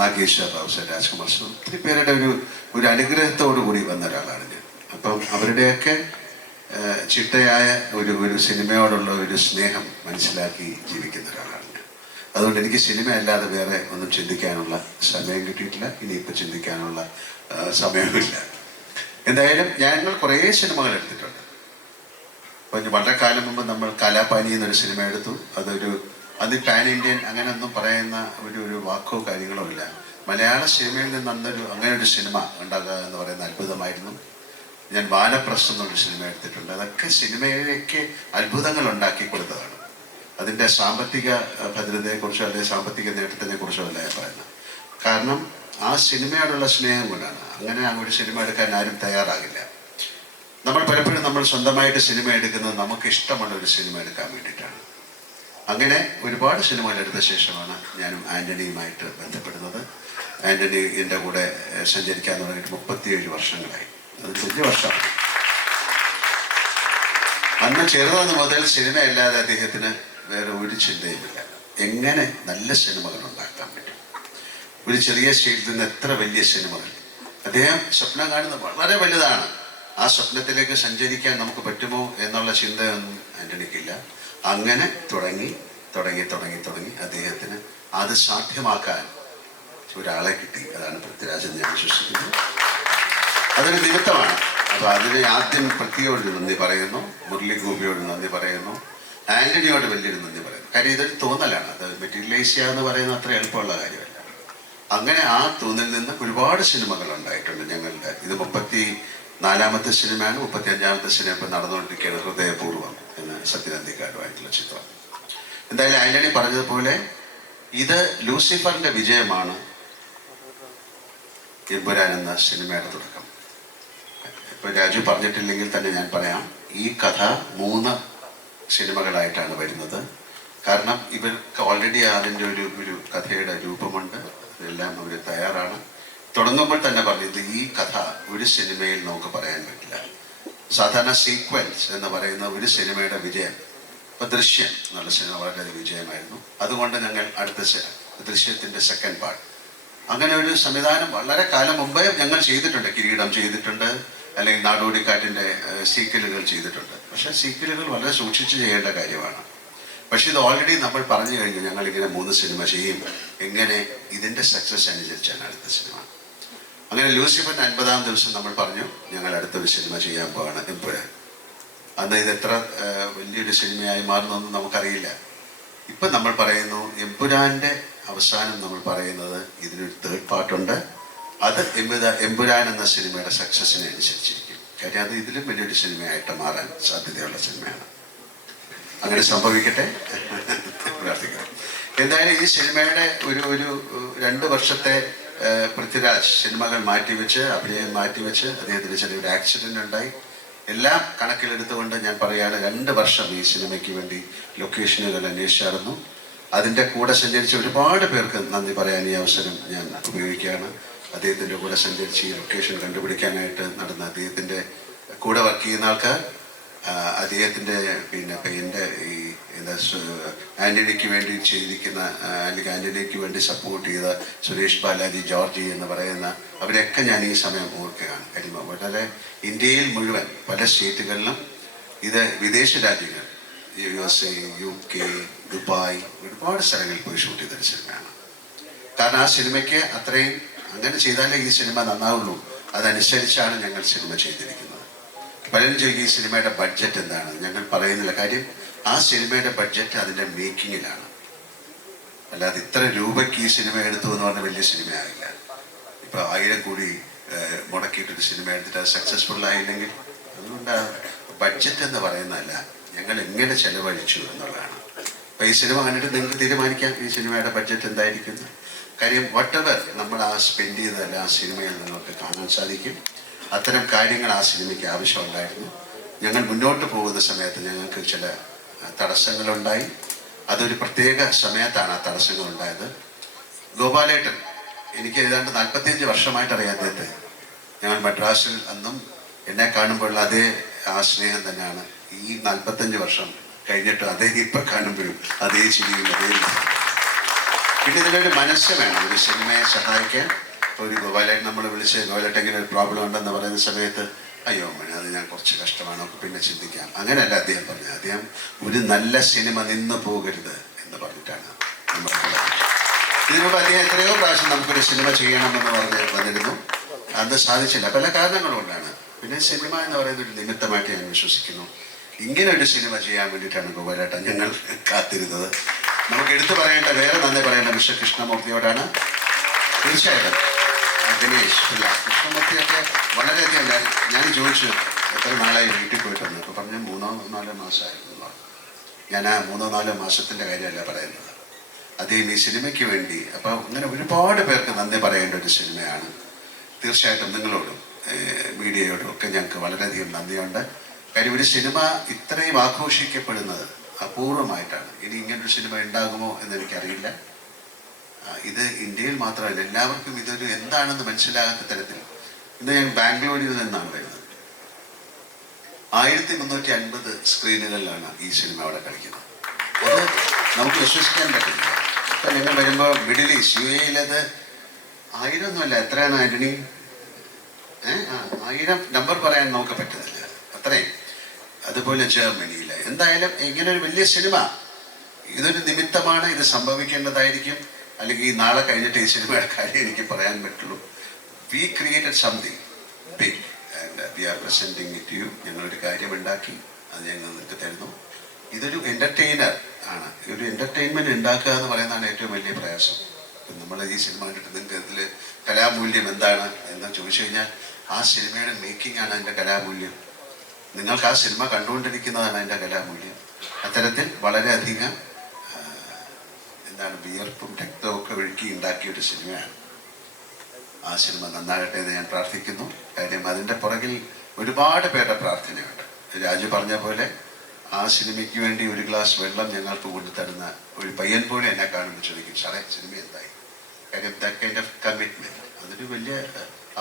Nageshwar Rao sir, Rajkumar sir, ഒത്തിരി പേരുടെ ഒരു അനുഗ്രഹത്തോടു കൂടി വന്ന ഒരാളാണ് ഞാൻ. അപ്പം അവരുടെയൊക്കെ ചിട്ടയായ ഒരു സിനിമയോടുള്ള ഒരു സ്നേഹം മനസ്സിലാക്കി ജീവിക്കുന്ന ഒരാളാണ് ഞാൻ. അതുകൊണ്ട് എനിക്ക് സിനിമ അല്ലാതെ വേറെ ഒന്നും ചിന്തിക്കാനുള്ള സമയം കിട്ടിയിട്ടില്ല. ഇനിയിപ്പോൾ ചിന്തിക്കാനുള്ള സമയമില്ല. എന്തായാലും ഞങ്ങൾ കുറേ സിനിമകൾ എടുത്തിട്ടുണ്ട്. അപ്പം വളരെ കാലം മുമ്പ് നമ്മൾ കലാപാനി എന്നൊരു സിനിമ എടുത്തു. അത് പാൻ ഇന്ത്യൻ അങ്ങനെയൊന്നും പറയുന്ന ഒരു വാക്കോ കാര്യങ്ങളോ ഇല്ല. മലയാള സിനിമയിൽ നിന്ന് അങ്ങനെ ഒരു സിനിമ ഉണ്ടാകുക എന്ന് പറയുന്ന അത്ഭുതമായിരുന്നു. ഞാൻ വാനപ്രസ്ഥം എന്നൊരു സിനിമ എടുത്തിട്ടുണ്ട്. അതൊക്കെ സിനിമയിലേക്ക് അത്ഭുതങ്ങൾ ഉണ്ടാക്കി കൊടുത്തതാണ്. അതിൻ്റെ സാമ്പത്തിക ഭദ്രതയെക്കുറിച്ചോ അല്ലെങ്കിൽ സാമ്പത്തിക നേട്ടത്തിനെ കുറിച്ചോ അല്ല ഞാൻ പറയുന്നത്. കാരണം ആ സിനിമയോടുള്ള സ്നേഹം കൊണ്ടാണ്. അങ്ങനെ ഒരു സിനിമ എടുക്കാൻ ആരും തയ്യാറാകില്ല. നമ്മൾ പലപ്പോഴും നമ്മൾ സ്വന്തമായിട്ട് സിനിമ എടുക്കുന്നത് നമുക്ക് ഇഷ്ടമുള്ള ഒരു സിനിമ എടുക്കാൻ വേണ്ടിയിട്ടാണ്. അങ്ങനെ ഒരുപാട് സിനിമകൾ എടുത്ത ശേഷമാണ് ഞാനും ആൻ്റണിയുമായിട്ട് ബന്ധപ്പെടുന്നത്. ആൻ്റണി എൻ്റെ കൂടെ സഞ്ചരിക്കാൻ തുടങ്ങിയിട്ട് 37 വർഷങ്ങളായി. അത് വലിയ വർഷമാണ്. അന്ന് ചെറുതെന്ന് മുതൽ സിനിമയല്ലാതെ അദ്ദേഹത്തിന് വേറെ ഒരു ചിന്തയുമില്ല. എങ്ങനെ നല്ല സിനിമകൾ ഉണ്ടാക്കാൻ പറ്റും, ഒരു ചെറിയ സ്റ്റേജിൽ നിന്ന് എത്ര വലിയ സിനിമകൾ. അദ്ദേഹം സ്വപ്നം കാണുന്നത് വളരെ വലുതാണ്. ആ സ്വപ്നത്തിലേക്ക് സഞ്ചരിക്കാൻ നമുക്ക് പറ്റുമോ എന്നുള്ള ചിന്തയൊന്നും ആൻ്റണിക്കില്ല. അങ്ങനെ തുടങ്ങി അദ്ദേഹത്തിന് അത് സാധ്യമാക്കാൻ ഒരാളെ കിട്ടി. അതാണ് പൃഥ്വിരാജ് എന്ന് ഞാൻ വിശ്വസിക്കുന്നു. അതൊരു നിമിത്തമാണ്. അപ്പോൾ അതിന് ആദ്യം പൃഥ്വിയോട് നന്ദി പറയുന്നു, മുരളി ഗോപിയോട് നന്ദി പറയുന്നു, ആൻ്റണിയോട് വലിയൊരു നന്ദി പറയുന്നു. കാര്യം ഇതൊരു തോന്നലാണ്. അത് മെറ്റീരിയലൈസ് ചെയ്യുക എന്ന് പറയുന്നത് അത്ര എളുപ്പമുള്ള കാര്യമല്ല. അങ്ങനെ ആ തോന്നലിൽ നിന്ന് ഒരുപാട് സിനിമകൾ ഉണ്ടായിട്ടുണ്ട് ഞങ്ങളുടെ. ഇത് 34ാമത്തെ സിനിമയാണ്. 35ാമത്തെ സിനിമ ഇപ്പം നടന്നുകൊണ്ടിരിക്കുകയാണ്, ഹൃദയപൂർവ്വം എന്ന സത്യനന്ദിക്കാരുമായിട്ടുള്ള ചിത്രം. എന്തായാലും ആൻ്റണി പറഞ്ഞതുപോലെ ഇത് ലൂസിഫറിൻ്റെ വിജയമാണ് എമ്പുരാൻ എന്ന സിനിമയുടെ തുടക്കം. ഇപ്പോൾ രാജു പറഞ്ഞിട്ടില്ലെങ്കിൽ തന്നെ ഞാൻ പറയാം, ഈ കഥ 3 സിനിമകളായിട്ടാണ് വരുന്നത്. കാരണം ഇവർക്ക് ഓൾറെഡി അതിൻ്റെ ഒരു കഥയുടെ രൂപമുണ്ട്. അതെല്ലാം അവർ തയ്യാറാണ്. തുടങ്ങുമ്പോൾ തന്നെ പറഞ്ഞത് ഈ കഥ ഒരു സിനിമയിൽ നമുക്ക് പറയാൻ പറ്റില്ല. സാധാരണ സീക്വൻസ് എന്ന് പറയുന്ന ഒരു സിനിമയുടെ വിജയം, ഇപ്പോൾ ദൃശ്യം എന്നുള്ള സിനിമ വളരെയധികം വിജയമായിരുന്നു. അതുകൊണ്ട് ഞങ്ങൾ അടുത്ത ദൃശ്യത്തിൻ്റെ സെക്കൻഡ് പാർട്ട്, അങ്ങനെ ഒരു സംവിധാനം വളരെ കാലം മുമ്പേ ഞങ്ങൾ ചെയ്തിട്ടുണ്ട്. കിരീടം ചെയ്തിട്ടുണ്ട്, അല്ലെങ്കിൽ നാടോടിക്കാറ്റിൻ്റെ സീക്വലുകൾ ചെയ്തിട്ടുണ്ട്. പക്ഷേ സീക്വലുകൾ വളരെ സൂക്ഷിച്ച് ചെയ്യേണ്ട കാര്യമാണ്. പക്ഷെ ഇത് ഓൾറെഡി നമ്മൾ പറഞ്ഞു കഴിഞ്ഞു, ഞങ്ങൾ ഇങ്ങനെ 3 സിനിമ ചെയ്യും, എങ്ങനെ ഇതിൻ്റെ സക്സസ് അനുസരിച്ചാണ് അടുത്ത സിനിമ. അങ്ങനെ ലൂസിഫറിൻ്റെ 50-ാം ദിവസം നമ്മൾ പറഞ്ഞു ഞങ്ങൾ അടുത്തൊരു സിനിമ ചെയ്യാൻ പോവാണ് എമ്പുരാൻ. അന്ന് ഇത് എത്ര വലിയൊരു സിനിമയായി മാറുന്നൊന്നും നമുക്കറിയില്ല. ഇപ്പം നമ്മൾ പറയുന്നു എമ്പുരാൻ്റെ അവസാനം നമ്മൾ പറയുന്നത് ഇതിനൊരു 3rd പാർട്ടുണ്ട്. അത് എമ്പുരാൻ എന്ന സിനിമയുടെ സക്സസിനെ അനുസരിച്ചിരിക്കും. കാര്യം അത് ഇതിലും വലിയൊരു സിനിമയായിട്ട് മാറാൻ സാധ്യതയുള്ള സിനിമയാണ്. അങ്ങനെ സംഭവിക്കട്ടെ പ്രാർത്ഥിക്കണം. എന്തായാലും ഈ സിനിമയുടെ ഒരു 2 വർഷത്തെ പൃഥ്വിരാജ് സിനിമകൾ മാറ്റിവെച്ച്, അഭിനയം മാറ്റിവെച്ച്, അദ്ദേഹത്തിന് ചെറിയൊരു ആക്സിഡൻ്റ് ഉണ്ടായി. എല്ലാം കണക്കിലെടുത്തുകൊണ്ട് ഞാൻ പറയുകയാണ്, 2 വർഷം ഈ സിനിമയ്ക്ക് വേണ്ടി ലൊക്കേഷനുകൾ അന്വേഷിച്ചായിരുന്നു. അതിൻ്റെ കൂടെ സഞ്ചരിച്ച ഒരുപാട് പേർക്ക് നന്ദി പറയാൻ ഈ അവസരം ഞാൻ ഉപയോഗിക്കുകയാണ്. അദ്ദേഹത്തിൻ്റെ കൂടെ സഞ്ചരിച്ച് ഈ ലൊക്കേഷൻ കണ്ടുപിടിക്കാനായിട്ട് നടന്ന അദ്ദേഹത്തിൻ്റെ കൂടെ വർക്ക് ചെയ്യുന്ന ആൾക്കാർ, അദ്ദേഹത്തിൻ്റെ എൻ്റെ ഈ ആൻ്റണിക്ക് വേണ്ടി ചെയ്തിരിക്കുന്ന അല്ലെങ്കിൽ ആൻ്റണിക്ക് വേണ്ടി സപ്പോർട്ട് ചെയ്ത സുരേഷ് ബാലാജി, ജോർജി എന്ന് പറയുന്ന അവരെയൊക്കെ ഞാൻ ഈ സമയം ഓർക്കുകയാണ്. കാര്യം വളരെ ഇന്ത്യയിൽ മുഴുവൻ പല സ്റ്റേറ്റുകളിലും, ഇത് വിദേശ രാജ്യങ്ങൾ USA, UK, ദുബായ്, ഒരുപാട് സ്ഥലങ്ങളിൽ പോയി ഷൂട്ട് ചെയ്തൊരു സിനിമയാണ്. കാരണം ആ സിനിമയ്ക്ക് അത്രയും, അങ്ങനെ ചെയ്താലേ ഈ സിനിമ നന്നാവുള്ളൂ, അതനുസരിച്ചാണ് ഞങ്ങൾ സിനിമ ചെയ്തിരിക്കുന്നത്. പലരും ചോദിക്കും ഈ സിനിമയുടെ ബഡ്ജറ്റ് എന്താണ്. ഞങ്ങൾ പറയുന്നില്ല. കാര്യം ആ സിനിമയുടെ ബഡ്ജറ്റ് അതിൻ്റെ മേക്കിങ്ങിലാണ്. അല്ലാതെ ഇത്ര രൂപയ്ക്ക് ഈ സിനിമ എടുത്തു എന്ന് പറഞ്ഞാൽ വലിയ സിനിമയാകില്ല. ഇപ്പോൾ 1000 കോടി മുടക്കിയിട്ടൊരു സിനിമ എടുത്തിട്ട് അത് സക്സസ്ഫുൾ ആയില്ലെങ്കിൽ, അതുകൊണ്ട് ബഡ്ജറ്റ് എന്ന് പറയുന്നതല്ല, ഞങ്ങൾ എങ്ങനെ ചെലവഴിച്ചു എന്നുള്ളതാണ്. അപ്പോൾ ഈ സിനിമ കണ്ടിട്ട് നിങ്ങൾക്ക് തീരുമാനിക്കാം ഈ സിനിമയുടെ ബഡ്ജറ്റ് എന്തായിരിക്കുന്നു. കാര്യം വട്ടെവർ നമ്മൾ ആ സ്പെൻഡ് ചെയ്തതല്ല ആ സിനിമയിൽ നിങ്ങൾക്ക് കാണാൻ സാധിക്കും. അത്തരം കാര്യങ്ങൾ ആ സിനിമയ്ക്ക് ആവശ്യമുണ്ടായിരുന്നു. ഞങ്ങൾ മുന്നോട്ട് പോകുന്ന സമയത്ത് ഞങ്ങൾക്ക് ചില തടസ്സങ്ങളുണ്ടായി. അതൊരു പ്രത്യേക സമയത്താണ് ആ തടസ്സങ്ങളുണ്ടായത്. ഗോപാലേട്ടൻ, എനിക്ക് ഏതാണ്ട് 45 വർഷമായിട്ട് അറിയാം അദ്ദേഹത്തെ. ഞങ്ങൾ മദ്രാസിൽ അന്നും എന്നെ കാണുമ്പോഴുള്ള അതേ ആ സ്നേഹം തന്നെയാണ് ഈ 45 വർഷം കഴിഞ്ഞിട്ട് അതേ ഇപ്പം കാണുമ്പോഴും അതേ ചിരിയും അതേ. പിന്നെ ഇതിനൊരു മനസ്സ് വേണം ഒരു സിനിമയെ സഹായിക്കാൻ. ഒരു ഗോപാലേട്ടൻ നമ്മൾ വിളിച്ച്, ഗോപാലേട്ടൻ ഇങ്ങനെ ഒരു പ്രോബ്ലം ഉണ്ടെന്ന് പറയുന്ന സമയത്ത്, അയ്യോ മണി അത് ഞാൻ കുറച്ച് കഷ്ടമാണ്, നമുക്ക് പിന്നെ ചിന്തിക്കാം, അങ്ങനെയല്ല അദ്ദേഹം പറഞ്ഞത്. അദ്ദേഹം ഒരു നല്ല സിനിമ നിന്ന് പോകരുത് എന്ന് പറഞ്ഞിട്ടാണ് നമ്മൾ. ഇതിനുമുമ്പ് അദ്ദേഹം എത്രയോ പ്രാവശ്യം നമുക്കൊരു സിനിമ ചെയ്യണമെന്ന് പറഞ്ഞ് വന്നിരുന്നു. അത് സാധിച്ചില്ല, പല കാരണങ്ങളുകൊണ്ടാണ്. പിന്നെ സിനിമ എന്ന് പറയുന്ന ഒരു നിമിത്തമായിട്ട് ഞാൻ വിശ്വസിക്കുന്നു. ഇങ്ങനെ ഒരു സിനിമ ചെയ്യാൻ വേണ്ടിയിട്ടാണ് ഗോപാലേട്ടൻ ഞങ്ങൾ കാത്തിരുന്നത്. നമുക്ക് എടുത്തു പറയേണ്ട, വേറെ നന്ദി പറയേണ്ട മിസ്റ്റർ കൃഷ്ണമൂർത്തിയോടാണ്. തീർച്ചയായിട്ടും ഗണേഷ് ഇല്ല, കൃഷ്ണമൂർത്തിയൊക്കെ വളരെയധികം ഞാൻ ചോദിച്ചു എത്ര നാളായി വീട്ടിൽ പോയിട്ടുണ്ട്. അപ്പോൾ പറഞ്ഞ് 3-4 മാസമായിരുന്നു. ഞാൻ ആ 3-4 മാസത്തിൻ്റെ കാര്യമല്ല പറയുന്നത്, അദ്ദേഹം ഈ സിനിമയ്ക്ക് വേണ്ടി. അപ്പോൾ അങ്ങനെ ഒരുപാട് പേർക്ക് നന്ദി പറയേണ്ട ഒരു സിനിമയാണ്. തീർച്ചയായിട്ടും നിങ്ങളോടും മീഡിയയോടും ഒക്കെ ഞങ്ങൾക്ക് വളരെയധികം നന്ദിയുണ്ട്. കാര്യം ഒരു സിനിമ ഇത്രയും ആഘോഷിക്കപ്പെടുന്നത് അപൂർവമായിട്ടാണ്. ഇനി ഇങ്ങനൊരു സിനിമ ഉണ്ടാകുമോ എന്നെനിക്കറിയില്ല. ഇത് ഇന്ത്യയിൽ മാത്രമല്ല, എല്ലാവർക്കും ഇതൊരു എന്താണെന്ന് മനസ്സിലാകാത്ത തരത്തിൽ. ഇന്ന് ഞാൻ ബാംഗ്ലൂരിൽ നിന്നാണ് വരുന്നത്. 1350 സ്ക്രീനുകളിലാണ് ഈ സിനിമ അവിടെ കളിക്കുന്നത്. അത് നമുക്ക് വിശ്വസിക്കാൻ പറ്റില്ല. ഇപ്പം നിങ്ങൾ വരുമ്പോൾ മിഡിൽ ഈസ്റ്റ്, UAE-ലത് 1000 ഒന്നുമല്ല, എത്രയാണ് ആന്റണി? 1000 നമ്പർ പറയാൻ നമുക്ക് പറ്റുന്നില്ല, അത്രയും. അതുപോലെ ജർമ്മനിയിൽ. എന്തായാലും ഇങ്ങനെ ഒരു വലിയ സിനിമ, ഇതൊരു നിമിത്തമാണ്, ഇത് സംഭവിക്കേണ്ടതായിരിക്കും. അല്ലെങ്കിൽ നാളെ കഴിഞ്ഞിട്ട് ഈ സിനിമയുടെ കാര്യം എനിക്ക് പറയാൻ പറ്റുള്ളൂ. We created something big and we are presenting it you. ഞങ്ങളൊരു കാര്യം ഉണ്ടാക്കി, അത് ഞങ്ങൾ നിങ്ങൾക്ക് തരുന്നു. ഇതൊരു എൻ്റർടൈനർ ആണ്. ഒരു എൻ്റർടൈൻമെൻറ്റ് ഉണ്ടാക്കുക എന്ന് പറയുന്നതാണ് ഏറ്റവും വലിയ പ്രയാസം. ഇപ്പം നമ്മൾ ഈ സിനിമ കണ്ടിട്ട് നിങ്ങൾക്ക് ഇതിൽ കലാമൂല്യം എന്താണ് എന്ന് ചോദിച്ചു കഴിഞ്ഞാൽ, ആ സിനിമയുടെ മേക്കിംഗ് ആണ് അതിൻ്റെ കലാമൂല്യം. നിങ്ങൾക്ക് ആ സിനിമ കണ്ടുകൊണ്ടിരിക്കുന്നതാണ് അതിൻ്റെ കലാമൂല്യം. അത്തരത്തിൽ വളരെയധികം എന്താണ് വിയർപ്പും രക്തവും ഒക്കെ ഒഴുക്കി ഉണ്ടാക്കിയൊരു സിനിമയാണ്. ആ സിനിമ നന്നാകട്ടെ എന്ന് ഞാൻ പ്രാർത്ഥിക്കുന്നു. കാര്യം അതിൻ്റെ പുറകിൽ ഒരുപാട് പേരുടെ പ്രാർത്ഥനയുണ്ട്. രാജു പറഞ്ഞ പോലെ ആ സിനിമയ്ക്ക് വേണ്ടി ഒരു ഗ്ലാസ് വെള്ളം ഞങ്ങൾക്ക് കൊണ്ടുതരുന്ന ഒരു പയ്യൻ പോലും എന്നെ കാണുമ്പോൾ ചോദിക്കും, സാറേ സിനിമ എന്തായി? കാര്യം ദാറ്റ് കൈൻഡ് ഓഫ് കമ്മിറ്റ്മെൻറ്റ് അതൊരു വലിയ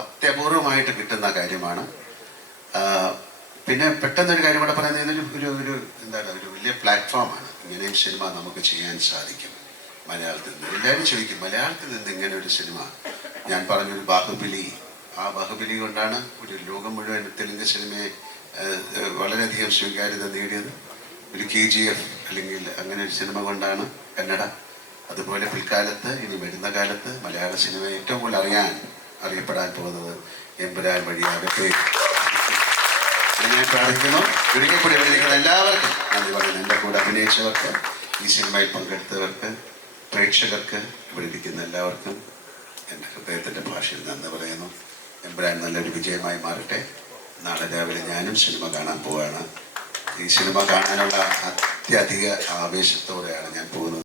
അത്യപൂർവമായിട്ട് കിട്ടുന്ന കാര്യമാണ്. പിന്നെ പെട്ടെന്നൊരു കാര്യം കൂടെ പറയുന്നത്, ഇതൊരു ഒരു എന്താണ് ഒരു വലിയ പ്ലാറ്റ്ഫോമാണ്. ഇങ്ങനെയും സിനിമ നമുക്ക് ചെയ്യാൻ സാധിക്കും മലയാളത്തിൽ നിന്ന്. എല്ലാവരും ചോദിക്കും മലയാളത്തിൽ നിന്ന് ഇങ്ങനെ ഒരു സിനിമ. ഞാൻ പറഞ്ഞൊരു ബാഹുബലി, ആ ബാഹുബലി കൊണ്ടാണ് ഒരു ലോകം മുഴുവൻ തെലുങ്ക് സിനിമയെ വളരെയധികം സ്വീകാര്യത നേടിയത്. ഒരു KGF അല്ലെങ്കിൽ അങ്ങനെ ഒരു സിനിമ കൊണ്ടാണ് കന്നഡ. അതുപോലെ പിൽക്കാലത്ത് ഇനി വരുന്ന കാലത്ത് മലയാള സിനിമ ഏറ്റവും കൂടുതൽ അറിയപ്പെടാൻ പോകുന്നത് എമ്പുരാൻ വഴിയാകട്ടെ. ഞാൻ പ്രാർത്ഥിക്കുന്നു. ഒരിക്കൽ കൂടി ഇവിടെ എല്ലാവർക്കും നന്ദി പറയുന്നു. എൻ്റെ കൂടെ അഭിനയിച്ചവർക്ക്, ഈ സിനിമയിൽ പങ്കെടുത്തവർക്ക്, പ്രേക്ഷകർക്ക്, ഇവിടെ ഇരിക്കുന്ന എല്ലാവർക്കും എൻ്റെ ഹൃദയത്തിൻ്റെ ഭാഷയിൽ നന്ദി പറയുന്നു. എമ്പുരാൻ നല്ലൊരു വിജയമായി മാറട്ടെ. നാളെ രാവിലെ ഞാനും സിനിമ കാണാൻ പോവുകയാണ്. ഈ സിനിമ കാണാനുള്ള അത്യധിക ആവേശത്തോടെയാണ് ഞാൻ പോകുന്നത്.